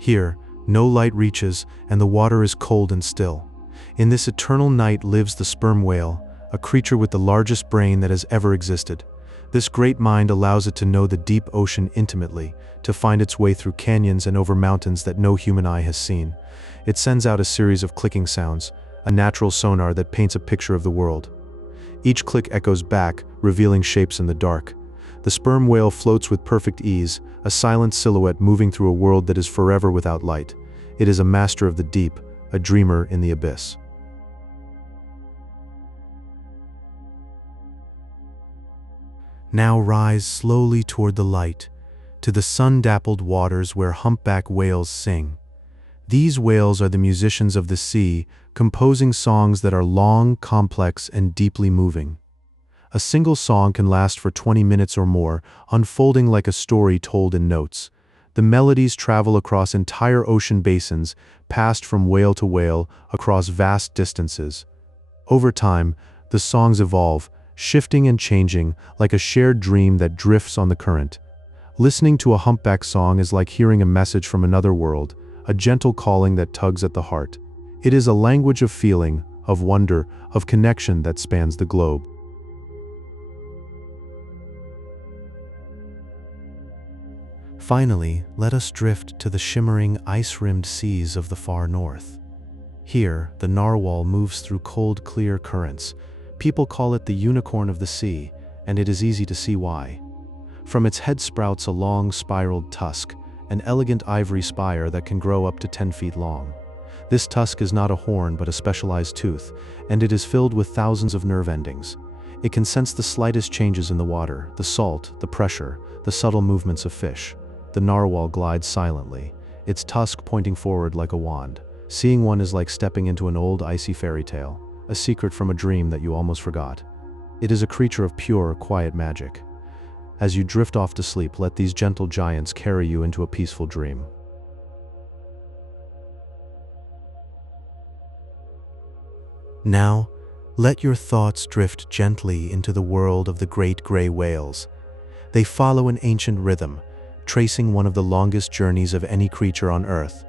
Here, no light reaches, and the water is cold and still. In this eternal night lives the sperm whale, a creature with the largest brain that has ever existed. This great mind allows it to know the deep ocean intimately, to find its way through canyons and over mountains that no human eye has seen. It sends out a series of clicking sounds, a natural sonar that paints a picture of the world. Each click echoes back, revealing shapes in the dark. The sperm whale floats with perfect ease, a silent silhouette moving through a world that is forever without light. It is a master of the deep, a dreamer in the abyss. Now rise slowly toward the light, to the sun-dappled waters where humpback whales sing. These whales are the musicians of the sea, composing songs that are long, complex, and deeply moving. A single song can last for 20 minutes or more, unfolding like a story told in notes. The melodies travel across entire ocean basins, passed from whale to whale, across vast distances. Over time, the songs evolve, shifting and changing like a shared dream that drifts on the current. Listening to a humpback song is like hearing a message from another world, a gentle calling that tugs at the heart. It is a language of feeling, of wonder, of connection that spans the globe. Finally, let us drift to the shimmering, ice-rimmed seas of the far north. Here, the narwhal moves through cold, clear currents. People call it the unicorn of the sea, and it is easy to see why. From its head sprouts a long, spiraled tusk, an elegant ivory spire that can grow up to 10 feet long. This tusk is not a horn but a specialized tooth, and it is filled with thousands of nerve endings. It can sense the slightest changes in the water, the salt, the pressure, the subtle movements of fish. The narwhal glides silently, its tusk pointing forward like a wand. Seeing one is like stepping into an old icy fairy tale, a secret from a dream that you almost forgot. It is a creature of pure, quiet magic. As you drift off to sleep, let these gentle giants carry you into a peaceful dream. Now, let your thoughts drift gently into the world of the great gray whales. They follow an ancient rhythm, tracing one of the longest journeys of any creature on Earth.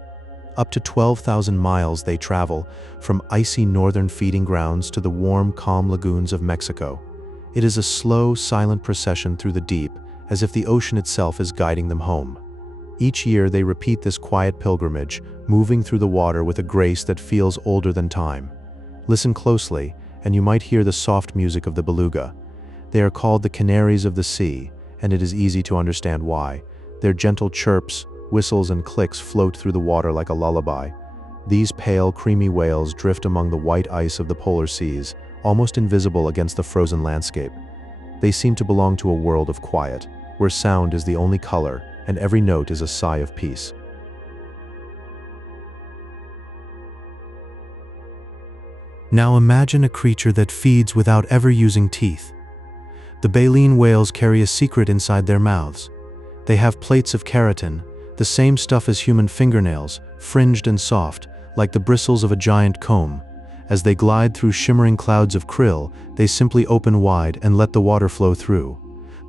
Up to 12,000 miles they travel, from icy northern feeding grounds to the warm, calm lagoons of Mexico. It is a slow, silent procession through the deep, as if the ocean itself is guiding them home. Each year they repeat this quiet pilgrimage, moving through the water with a grace that feels older than time. Listen closely, and you might hear the soft music of the beluga. They are called the Canaries of the sea, and it is easy to understand why. Their gentle chirps, whistles, and clicks float through the water like a lullaby. These pale, creamy whales drift among the white ice of the polar seas, almost invisible against the frozen landscape. They seem to belong to a world of quiet, where sound is the only color, and every note is a sigh of peace. Now imagine a creature that feeds without ever using teeth. The baleen whales carry a secret inside their mouths. They have plates of keratin, the same stuff as human fingernails, fringed and soft, like the bristles of a giant comb. As they glide through shimmering clouds of krill, they simply open wide and let the water flow through.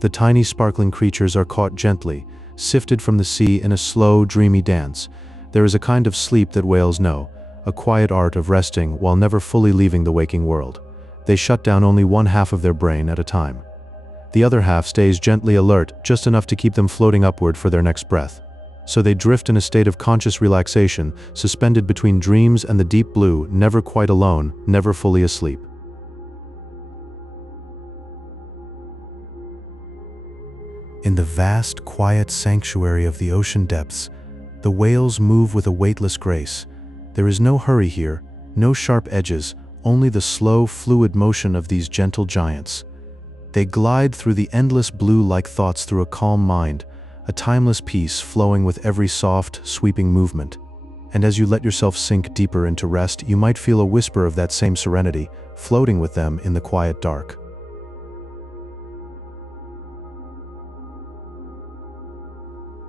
The tiny sparkling creatures are caught gently, sifted from the sea in a slow, dreamy dance. There is a kind of sleep that whales know, a quiet art of resting while never fully leaving the waking world. They shut down only one half of their brain at a time. The other half stays gently alert, just enough to keep them floating upward for their next breath. So they drift in a state of conscious relaxation, suspended between dreams and the deep blue, never quite alone, never fully asleep. In the vast, quiet sanctuary of the ocean depths, the whales move with a weightless grace. There is no hurry here, no sharp edges, only the slow, fluid motion of these gentle giants. They glide through the endless blue like thoughts through a calm mind, a timeless peace flowing with every soft, sweeping movement. And as you let yourself sink deeper into rest, you might feel a whisper of that same serenity, floating with them in the quiet dark.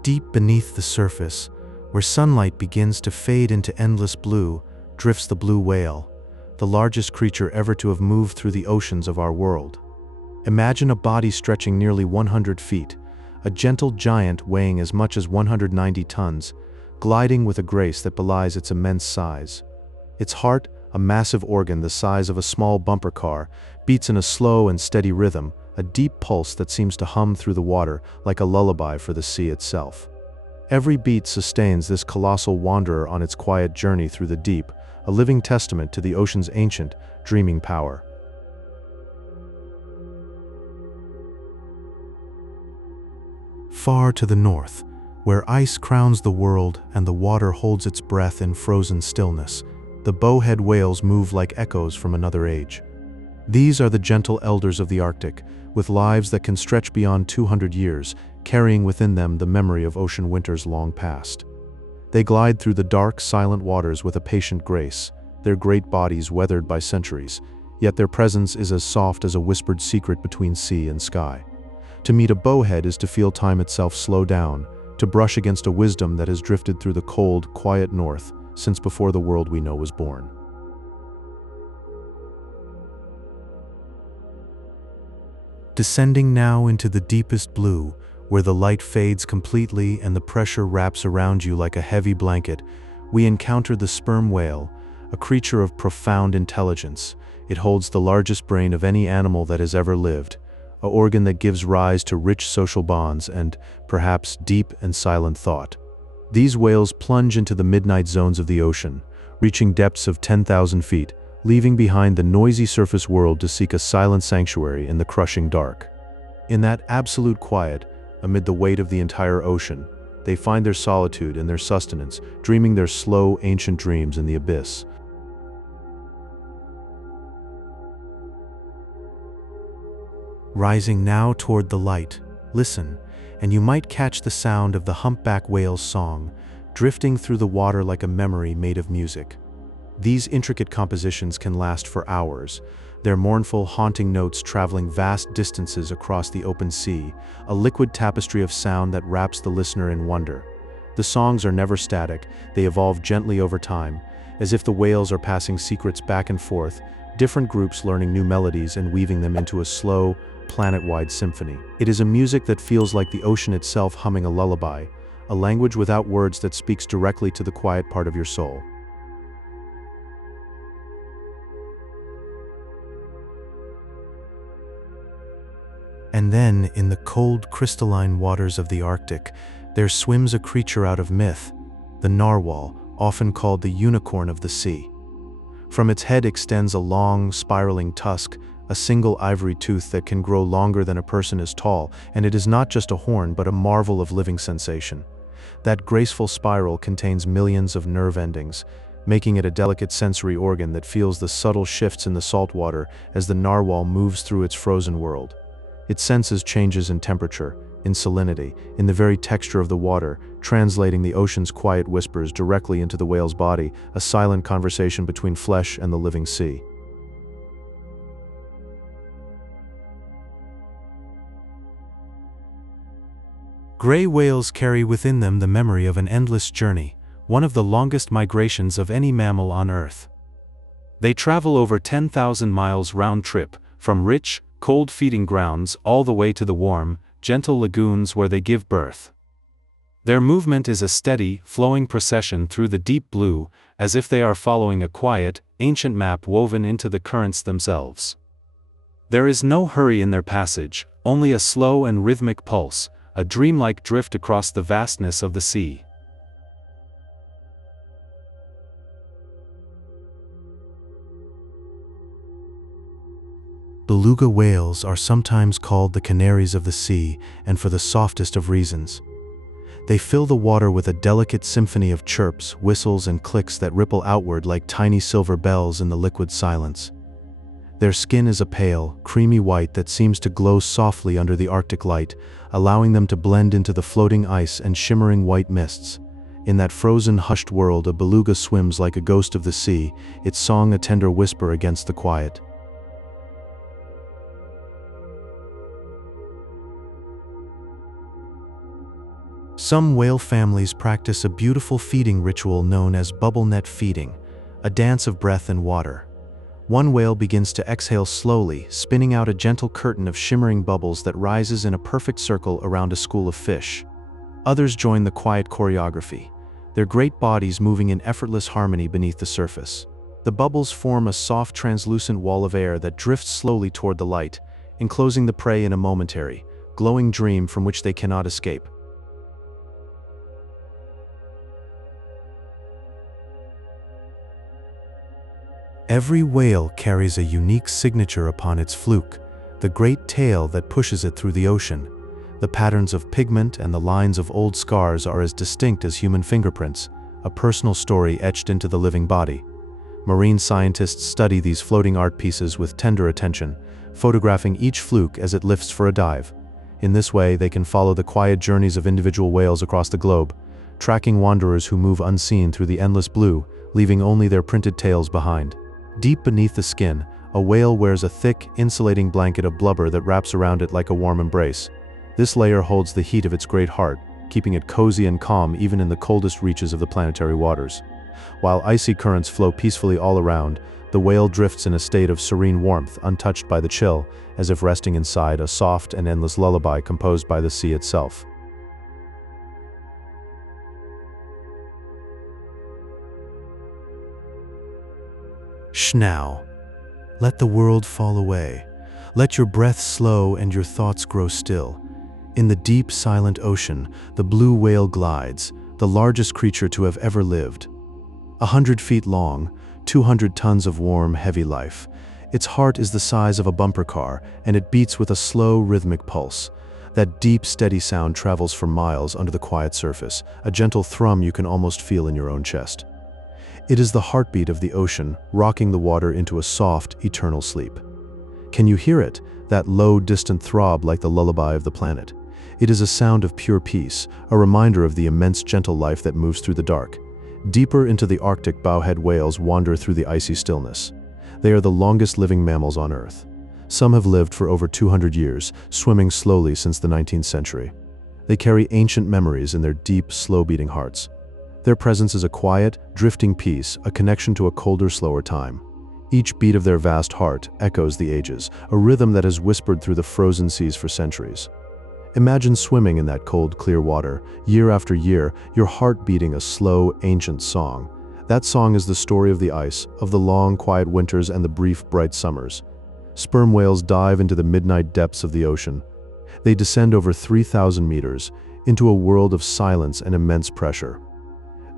Deep beneath the surface, where sunlight begins to fade into endless blue, drifts the blue whale, the largest creature ever to have moved through the oceans of our world. Imagine a body stretching nearly 100 feet, a gentle giant weighing as much as 190 tons, gliding with a grace that belies its immense size. Its heart, a massive organ the size of a small bumper car, beats in a slow and steady rhythm, a deep pulse that seems to hum through the water like a lullaby for the sea itself. Every beat sustains this colossal wanderer on its quiet journey through the deep, a living testament to the ocean's ancient, dreaming power. Far to the north, where ice crowns the world and the water holds its breath in frozen stillness, the bowhead whales move like echoes from another age. These are the gentle elders of the Arctic, with lives that can stretch beyond 200 years, carrying within them the memory of ocean winters long past. They glide through the dark, silent waters with a patient grace, their great bodies weathered by centuries, yet their presence is as soft as a whispered secret between sea and sky. To meet a bowhead is to feel time itself slow down, to brush against a wisdom that has drifted through the cold, quiet north since before the world we know was born. Descending now into the deepest blue, where the light fades completely and the pressure wraps around you like a heavy blanket, we encounter the sperm whale, a creature of profound intelligence. It holds the largest brain of any animal that has ever lived, an organ that gives rise to rich social bonds and, perhaps, deep and silent thought. These whales plunge into the midnight zones of the ocean, reaching depths of 10,000 feet, leaving behind the noisy surface world to seek a silent sanctuary in the crushing dark. In that absolute quiet, amid the weight of the entire ocean, they find their solitude and their sustenance, dreaming their slow, ancient dreams in the abyss. rising now toward the light. Listen, and you might catch the sound of the humpback whale's song, drifting through the water like a memory made of music. These intricate compositions can last for hours, their mournful, haunting notes traveling vast distances across the open sea, a liquid tapestry of sound that wraps the listener in wonder. The songs are never static, they evolve gently over time, as if the whales are passing secrets back and forth, different groups learning new melodies and weaving them into a slow, planet-wide symphony. It is a music that feels like the ocean itself humming a lullaby, a language without words that speaks directly to the quiet part of your soul. And then, in the cold, crystalline waters of the Arctic, there swims a creature out of myth, the narwhal, often called the unicorn of the sea. From its head extends a long, spiraling tusk, a single ivory tooth that can grow longer than a person is tall, and it is not just a horn but a marvel of living sensation. That graceful spiral contains millions of nerve endings, making it a delicate sensory organ that feels the subtle shifts in the salt water as the narwhal moves through its frozen world. It senses changes in temperature, in salinity, in the very texture of the water, translating the ocean's quiet whispers directly into the whale's body, a silent conversation between flesh and the living sea. Gray whales carry within them the memory of an endless journey, one of the longest migrations of any mammal on Earth. They travel over 10,000 miles round trip, from rich, cold feeding grounds all the way to the warm, gentle lagoons where they give birth. Their movement is a steady, flowing procession through the deep blue, as if they are following a quiet, ancient map woven into the currents themselves. There is no hurry in their passage, only a slow and rhythmic pulse, a dreamlike drift across the vastness of the sea. Beluga whales are sometimes called the canaries of the sea, and for the softest of reasons. They fill the water with a delicate symphony of chirps, whistles, and clicks that ripple outward like tiny silver bells in the liquid silence. Their skin is a pale, creamy white that seems to glow softly under the Arctic light, allowing them to blend into the floating ice and shimmering white mists. In that frozen, hushed world, a beluga swims like a ghost of the sea, its song a tender whisper against the quiet. Some whale families practice a beautiful feeding ritual known as bubble net feeding, a dance of breath and water. One whale begins to exhale slowly, spinning out a gentle curtain of shimmering bubbles that rises in a perfect circle around a school of fish. Others join the quiet choreography, their great bodies moving in effortless harmony beneath the surface. The bubbles form a soft, translucent wall of air that drifts slowly toward the light, enclosing the prey in a momentary, glowing dream from which they cannot escape. Every whale carries a unique signature upon its fluke, the great tail that pushes it through the ocean. The patterns of pigment and the lines of old scars are as distinct as human fingerprints, a personal story etched into the living body. Marine scientists study these floating art pieces with tender attention, photographing each fluke as it lifts for a dive. In this way, they can follow the quiet journeys of individual whales across the globe, tracking wanderers who move unseen through the endless blue, leaving only their printed tails behind. Deep beneath the skin, a whale wears a thick, insulating blanket of blubber that wraps around it like a warm embrace. This layer holds the heat of its great heart, keeping it cozy and calm even in the coldest reaches of the planetary waters. While icy currents flow peacefully all around, the whale drifts in a state of serene warmth, untouched by the chill, as if resting inside a soft and endless lullaby composed by the sea itself. Shh now. Let the world fall away. Let your breath slow and your thoughts grow still. In the deep, silent ocean, the blue whale glides, the largest creature to have ever lived. 100 feet long, 200 tons of warm, heavy life. Its heart is the size of a bumper car, and it beats with a slow, rhythmic pulse. That deep, steady sound travels for miles under the quiet surface, a gentle thrum you can almost feel in your own chest. It is the heartbeat of the ocean, rocking the water into a soft, eternal sleep. Can you hear it? that low, distant throb like the lullaby of the planet. It is a sound of pure peace, a reminder of the immense gentle life that moves through the dark. Deeper into the Arctic, bowhead whales wander through the icy stillness. They are the longest living mammals on Earth. Some have lived for over 200 years, swimming slowly since the 19th century. They carry ancient memories in their deep, slow-beating hearts. Their presence is a quiet, drifting peace, a connection to a colder, slower time. Each beat of their vast heart echoes the ages, a rhythm that has whispered through the frozen seas for centuries. Imagine swimming in that cold, clear water, year after year, your heart beating a slow, ancient song. That song is the story of the ice, of the long, quiet winters and the brief, bright summers. Sperm whales dive into the midnight depths of the ocean. They descend over 3,000 meters, into a world of silence and immense pressure.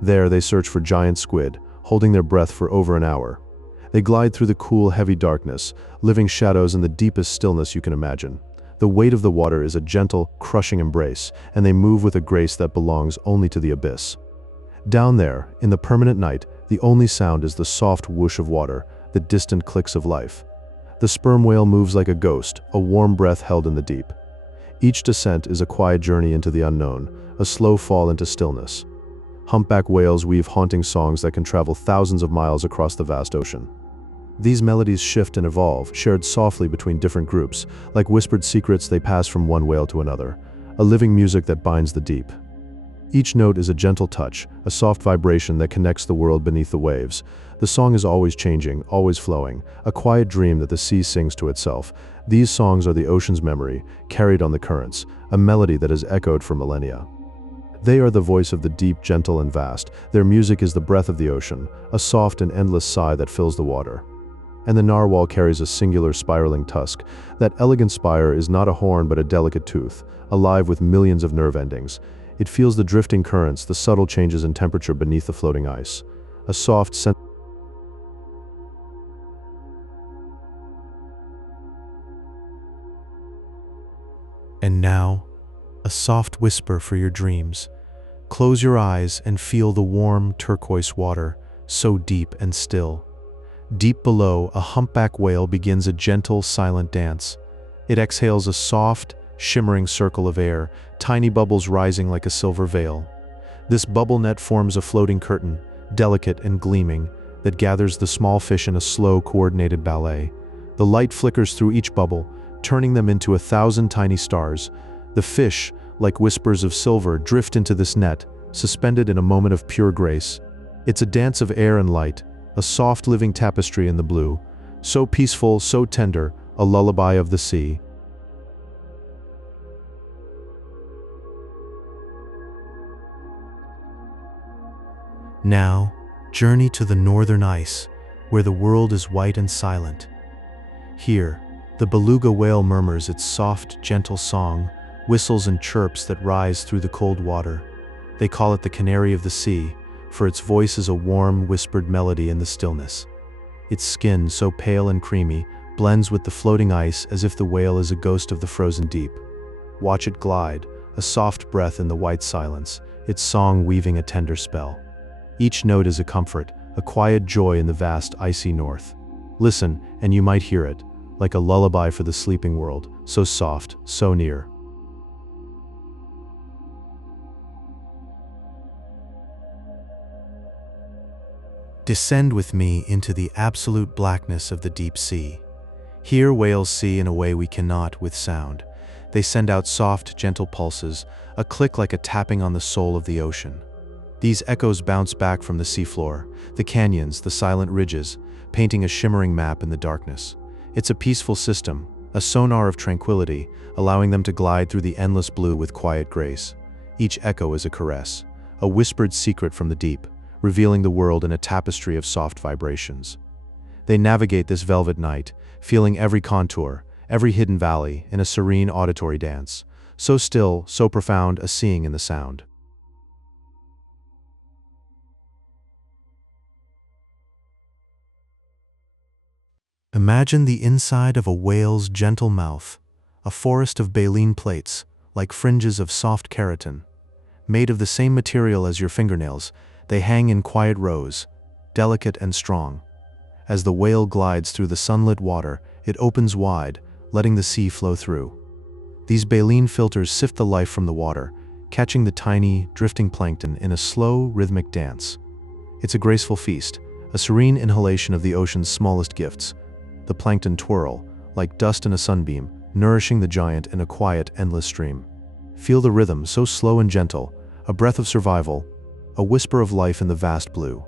There they search for giant squid, holding their breath for over an hour. They glide through the cool, heavy darkness, living shadows in the deepest stillness you can imagine. The weight of the water is a gentle, crushing embrace, and they move with a grace that belongs only to the abyss. Down there, in the permanent night, the only sound is the soft whoosh of water, the distant clicks of life. The sperm whale moves like a ghost, a warm breath held in the deep. Each descent is a quiet journey into the unknown, a slow fall into stillness. Humpback whales weave haunting songs that can travel thousands of miles across the vast ocean. These melodies shift and evolve, shared softly between different groups. Like whispered secrets, they pass from one whale to another, a living music that binds the deep. Each note is a gentle touch, a soft vibration that connects the world beneath the waves. The song is always changing, always flowing, a quiet dream that the sea sings to itself. These songs are the ocean's memory, carried on the currents, a melody that has echoed for millennia. They are the voice of the deep, gentle, and vast. Their music is the breath of the ocean, a soft and endless sigh that fills the water. And the narwhal carries a singular spiraling tusk. That elegant spire is not a horn but a delicate tooth, alive with millions of nerve endings. It feels the drifting currents, the subtle changes in temperature beneath the floating ice. A soft sense. And now, a soft whisper for your dreams. Close your eyes and feel the warm turquoise water, so deep and still. Deep below, a humpback whale begins a gentle, silent dance. It exhales a soft, shimmering circle of air, tiny bubbles rising like a silver veil. This bubble net forms a floating curtain, delicate and gleaming, that gathers the small fish in a slow, coordinated ballet. The light flickers through each bubble, turning them into 1,000 tiny stars. The fish, like whispers of silver, drift into this net, suspended in a moment of pure grace. It's a dance of air and light, a soft living tapestry in the blue, so peaceful, so tender, a lullaby of the sea. Now, journey to the northern ice, where the world is white and silent. Here, the beluga whale murmurs its soft, gentle song, whistles and chirps that rise through the cold water. They call it the canary of the sea, for its voice is a warm, whispered melody in the stillness. Its skin, so pale and creamy, blends with the floating ice as if the whale is a ghost of the frozen deep. Watch it glide, a soft breath in the white silence, its song weaving a tender spell. Each note is a comfort, a quiet joy in the vast, icy north. Listen, and you might hear it, like a lullaby for the sleeping world, so soft, so near. Descend with me into the absolute blackness of the deep sea. Here whales see in a way we cannot with sound. They send out soft, gentle pulses, a click like a tapping on the soul of the ocean. These echoes bounce back from the seafloor, the canyons, the silent ridges, painting a shimmering map in the darkness. It's a peaceful system, a sonar of tranquility, allowing them to glide through the endless blue with quiet grace. Each echo is a caress, a whispered secret from the deep, revealing the world in a tapestry of soft vibrations. They navigate this velvet night, feeling every contour, every hidden valley, in a serene auditory dance, so still, so profound, a seeing in the sound. Imagine the inside of a whale's gentle mouth, a forest of baleen plates, like fringes of soft keratin. Made of the same material as your fingernails, they hang in quiet rows, delicate and strong. As the whale glides through the sunlit water, it opens wide, letting the sea flow through. These baleen filters sift the life from the water, catching the tiny, drifting plankton in a slow, rhythmic dance. It's a graceful feast, a serene inhalation of the ocean's smallest gifts. The plankton twirl, like dust in a sunbeam, nourishing the giant in a quiet, endless stream. Feel the rhythm, so slow and gentle, a breath of survival, a whisper of life in the vast blue.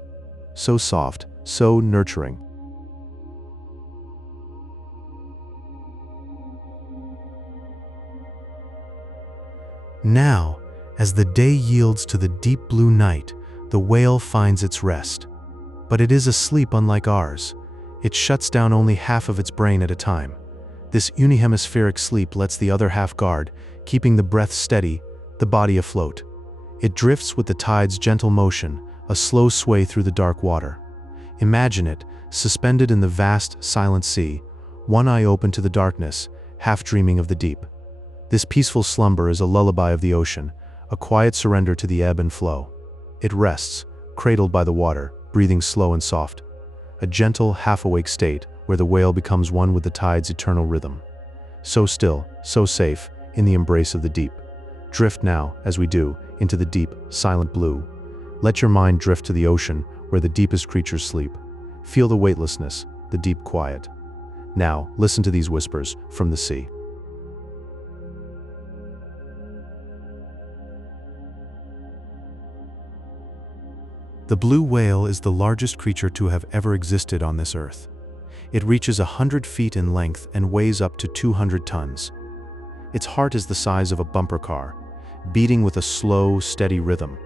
So soft, so nurturing. Now, as the day yields to the deep blue night, the whale finds its rest. But it is a sleep unlike ours. It shuts down only half of its brain at a time. This unihemispheric sleep lets the other half guard, keeping the breath steady, the body afloat. It drifts with the tide's gentle motion, a slow sway through the dark water. Imagine it, suspended in the vast, silent sea, one eye open to the darkness, half dreaming of the deep. This peaceful slumber is a lullaby of the ocean, a quiet surrender to the ebb and flow. It rests, cradled by the water, breathing slow and soft. A gentle, half-awake state where the whale becomes one with the tide's eternal rhythm. So still, so safe, in the embrace of the deep. Drift now, as we do, into the deep, silent blue. Let your mind drift to the ocean where the deepest creatures sleep. Feel the weightlessness, the deep quiet. Now, listen to these whispers from the sea. The blue whale is the largest creature to have ever existed on this earth. It reaches 100 feet in length and weighs up to 200 tons. Its heart is the size of a bumper car, beating with a slow, steady rhythm.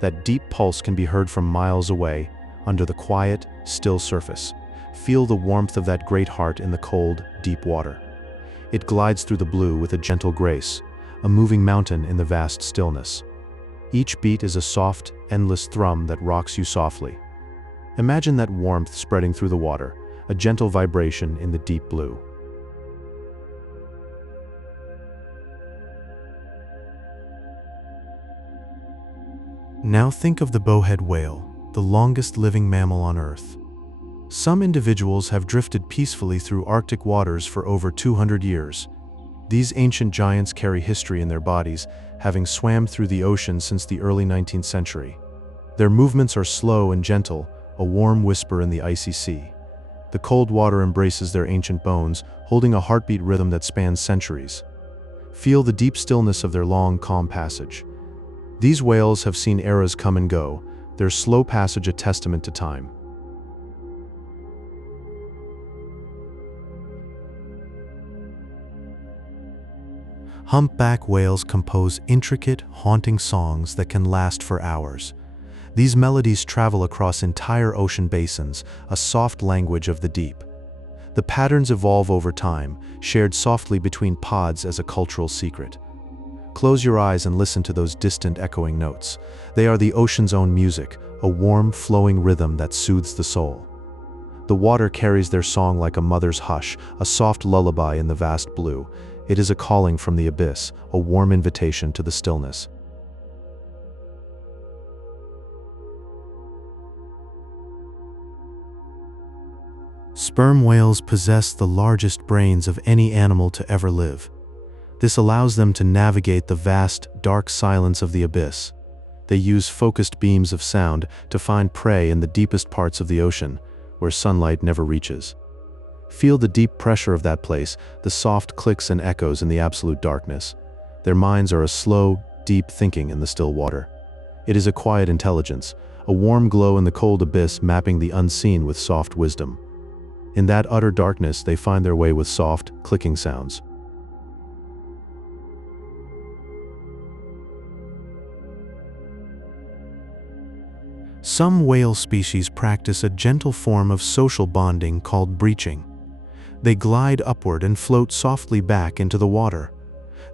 That deep pulse can be heard from miles away, under the quiet, still surface. Feel the warmth of that great heart in the cold, deep water. It glides through the blue with a gentle grace, a moving mountain in the vast stillness. Each beat is a soft, endless thrum that rocks you softly. Imagine that warmth spreading through the water, a gentle vibration in the deep blue. Now think of the bowhead whale, the longest living mammal on Earth. Some individuals have drifted peacefully through Arctic waters for over 200 years. These ancient giants carry history in their bodies, having swam through the ocean since the early 19th century. Their movements are slow and gentle, a warm whisper in the icy sea. The cold water embraces their ancient bones, holding a heartbeat rhythm that spans centuries. Feel the deep stillness of their long, calm passage. These whales have seen eras come and go, their slow passage a testament to time. Humpback whales compose intricate, haunting songs that can last for hours. These melodies travel across entire ocean basins, a soft language of the deep. The patterns evolve over time, shared softly between pods as a cultural secret. Close your eyes and listen to those distant echoing notes. They are the ocean's own music, a warm, flowing rhythm that soothes the soul. The water carries their song like a mother's hush, a soft lullaby in the vast blue. It is a calling from the abyss, a warm invitation to the stillness. Sperm whales possess the largest brains of any animal to ever live. This allows them to navigate the vast, dark silence of the abyss. They use focused beams of sound to find prey in the deepest parts of the ocean, where sunlight never reaches. Feel the deep pressure of that place, the soft clicks and echoes in the absolute darkness. Their minds are a slow, deep thinking in the still water. It is a quiet intelligence, a warm glow in the cold abyss mapping the unseen with soft wisdom. In that utter darkness, they find their way with soft, clicking sounds. Some whale species practice a gentle form of social bonding called breaching. They glide upward and float softly back into the water.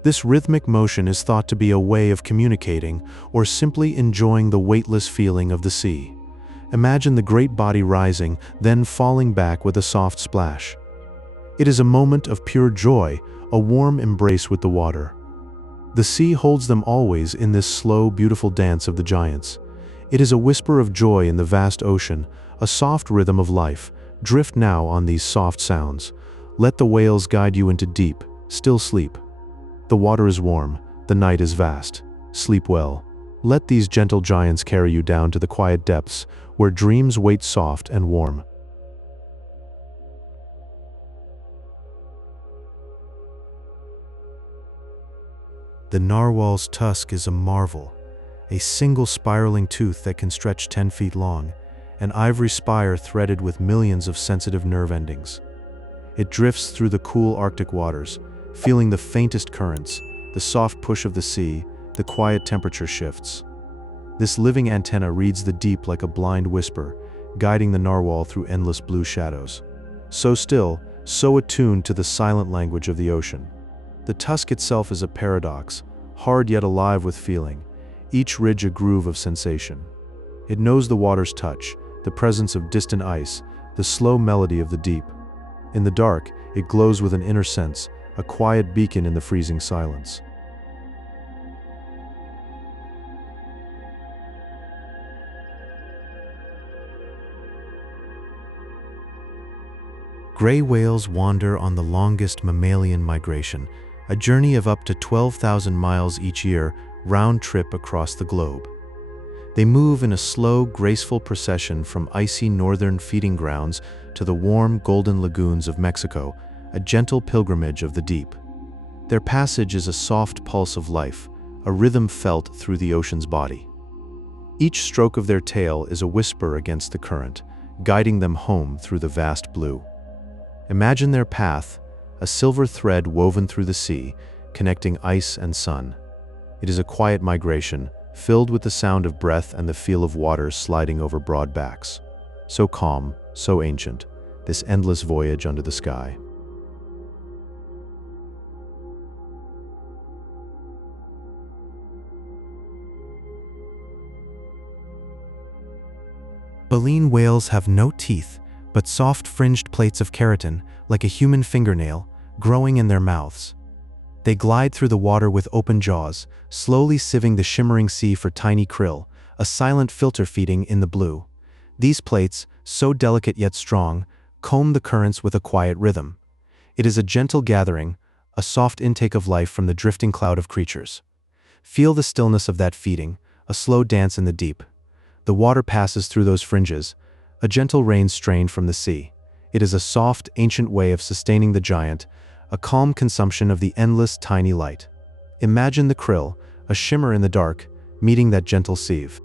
This rhythmic motion is thought to be a way of communicating or simply enjoying the weightless feeling of the sea. Imagine the great body rising, then falling back with a soft splash. It is a moment of pure joy, a warm embrace with the water. The sea holds them always in this slow, beautiful dance of the giants. It is a whisper of joy in the vast ocean, a soft rhythm of life. Drift now on these soft sounds. Let the whales guide you into deep, still sleep. The water is warm, the night is vast. Sleep well. Let these gentle giants carry you down to the quiet depths, where dreams wait soft and warm. The narwhal's tusk is a marvel, a single spiraling tooth that can stretch 10 feet long, an ivory spire threaded with millions of sensitive nerve endings. It drifts through the cool Arctic waters, feeling the faintest currents, the soft push of the sea, the quiet temperature shifts. This living antenna reads the deep like a blind whisper, guiding the narwhal through endless blue shadows. So still, so attuned to the silent language of the ocean. The tusk itself is a paradox, hard yet alive with feeling, each ridge a groove of sensation. It knows the water's touch, the presence of distant ice, the slow melody of the deep. In the dark, it glows with an inner sense, a quiet beacon in the freezing silence. Gray whales wander on the longest mammalian migration, a journey of up to 12,000 miles each year, round trip across the globe. They move in a slow, graceful procession from icy northern feeding grounds to the warm, golden lagoons of Mexico, a gentle pilgrimage of the deep. Their passage is a soft pulse of life, a rhythm felt through the ocean's body. Each stroke of their tail is a whisper against the current, guiding them home through the vast blue. Imagine their path, a silver thread woven through the sea, connecting ice and sun. It is a quiet migration, filled with the sound of breath and the feel of water sliding over broad backs. So calm, so ancient, this endless voyage under the sky. Baleen whales have no teeth, but soft fringed plates of keratin, like a human fingernail, growing in their mouths. They glide through the water with open jaws, slowly sieving the shimmering sea for tiny krill, a silent filter feeding in the blue. These plates, so delicate yet strong, comb the currents with a quiet rhythm. It is a gentle gathering, a soft intake of life from the drifting cloud of creatures. Feel the stillness of that feeding, a slow dance in the deep. The water passes through those fringes, a gentle rain strained from the sea. It is a soft, ancient way of sustaining the giant, a calm consumption of the endless, tiny light. Imagine the krill, a shimmer in the dark, meeting that gentle sieve.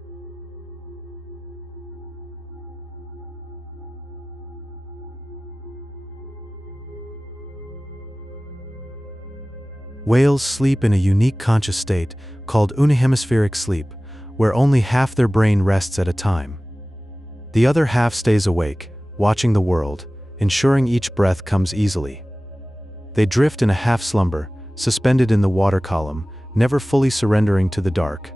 Whales sleep in a unique conscious state called unihemispheric sleep, where only half their brain rests at a time. The other half stays awake, watching the world, ensuring each breath comes easily. They drift in a half-slumber, suspended in the water column, never fully surrendering to the dark.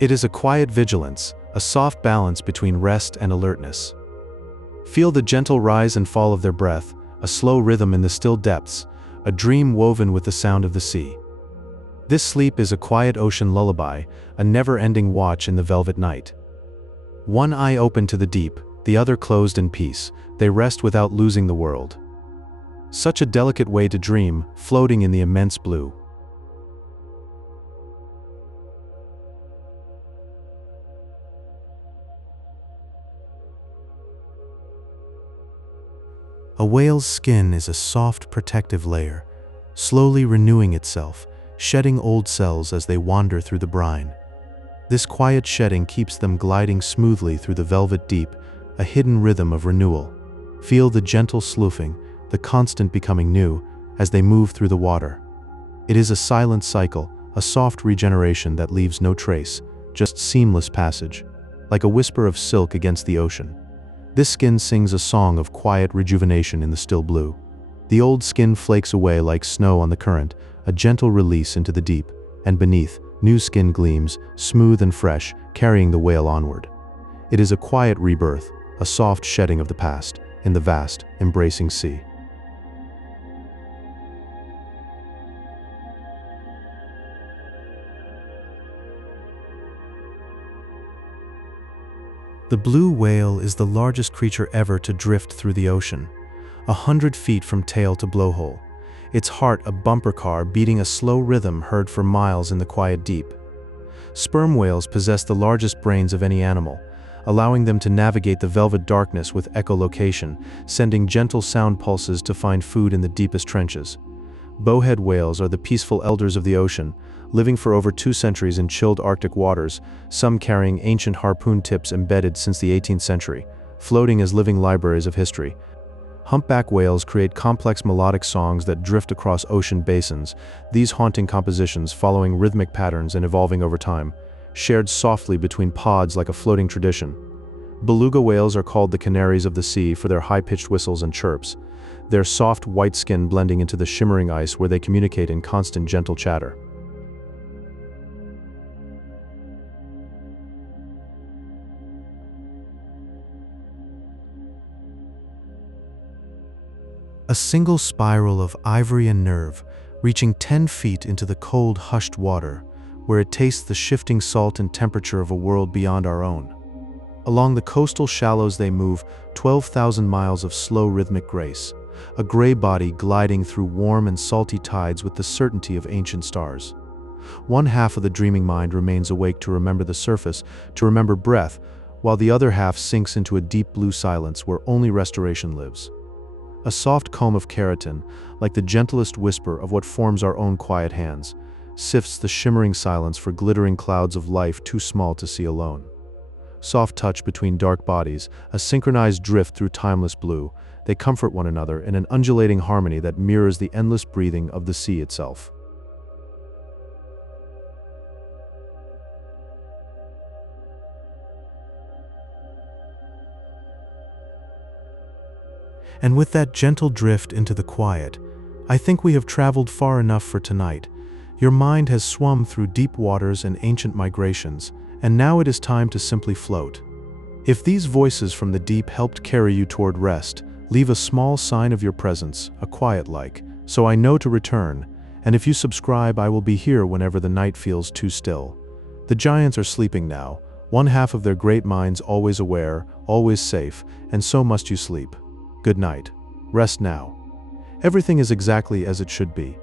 It is a quiet vigilance, a soft balance between rest and alertness. Feel the gentle rise and fall of their breath, a slow rhythm in the still depths, a dream woven with the sound of the sea. This sleep is a quiet ocean lullaby, a never-ending watch in the velvet night. One eye open to the deep, the other closed in peace, they rest without losing the world. Such a delicate way to dream, floating in the immense blue. A whale's skin is a soft, protective layer, slowly renewing itself, shedding old cells as they wander through the brine. This quiet shedding keeps them gliding smoothly through the velvet deep, a hidden rhythm of renewal. Feel the gentle slouging, the constant becoming new, as they move through the water. It is a silent cycle, a soft regeneration that leaves no trace, just seamless passage, like a whisper of silk against the ocean. This skin sings a song of quiet rejuvenation in the still blue. The old skin flakes away like snow on the current, a gentle release into the deep, and beneath, new skin gleams, smooth and fresh, carrying the whale onward. It is a quiet rebirth, a soft shedding of the past, in the vast, embracing sea. The blue whale is the largest creature ever to drift through the ocean. 100 feet from tail to blowhole, its heart a bumper car beating a slow rhythm heard for miles in the quiet deep. Sperm whales possess the largest brains of any animal, allowing them to navigate the velvet darkness with echolocation, sending gentle sound pulses to find food in the deepest trenches. Bowhead whales are the peaceful elders of the ocean, living for over 2 centuries in chilled Arctic waters, some carrying ancient harpoon tips embedded since the 18th century, floating as living libraries of history. Humpback whales create complex melodic songs that drift across ocean basins, these haunting compositions following rhythmic patterns and evolving over time, shared softly between pods like a floating tradition. Beluga whales are called the Canaries of the sea for their high-pitched whistles and chirps, their soft white skin blending into the shimmering ice where they communicate in constant gentle chatter. A single spiral of ivory and nerve, reaching 10 feet into the cold, hushed water, where it tastes the shifting salt and temperature of a world beyond our own. Along the coastal shallows they move, 12,000 miles of slow rhythmic grace, a gray body gliding through warm and salty tides with the certainty of ancient stars. One half of the dreaming mind remains awake to remember the surface, to remember breath, while the other half sinks into a deep blue silence where only restoration lives. A soft comb of keratin, like the gentlest whisper of what forms our own quiet hands, sifts the shimmering silence for glittering clouds of life too small to see alone. Soft touch between dark bodies, a synchronized drift through timeless blue, they comfort one another in an undulating harmony that mirrors the endless breathing of the sea itself. And with that gentle drift into the quiet, I think we have traveled far enough for tonight. Your mind has swum through deep waters and ancient migrations, and now it is time to simply float. If these voices from the deep helped carry you toward rest, leave a small sign of your presence, a quiet like, so I know to return, and if you subscribe I will be here whenever the night feels too still. The giants are sleeping now, one half of their great minds always aware, always safe, and so must you sleep. Good night. Rest now. Everything is exactly as it should be.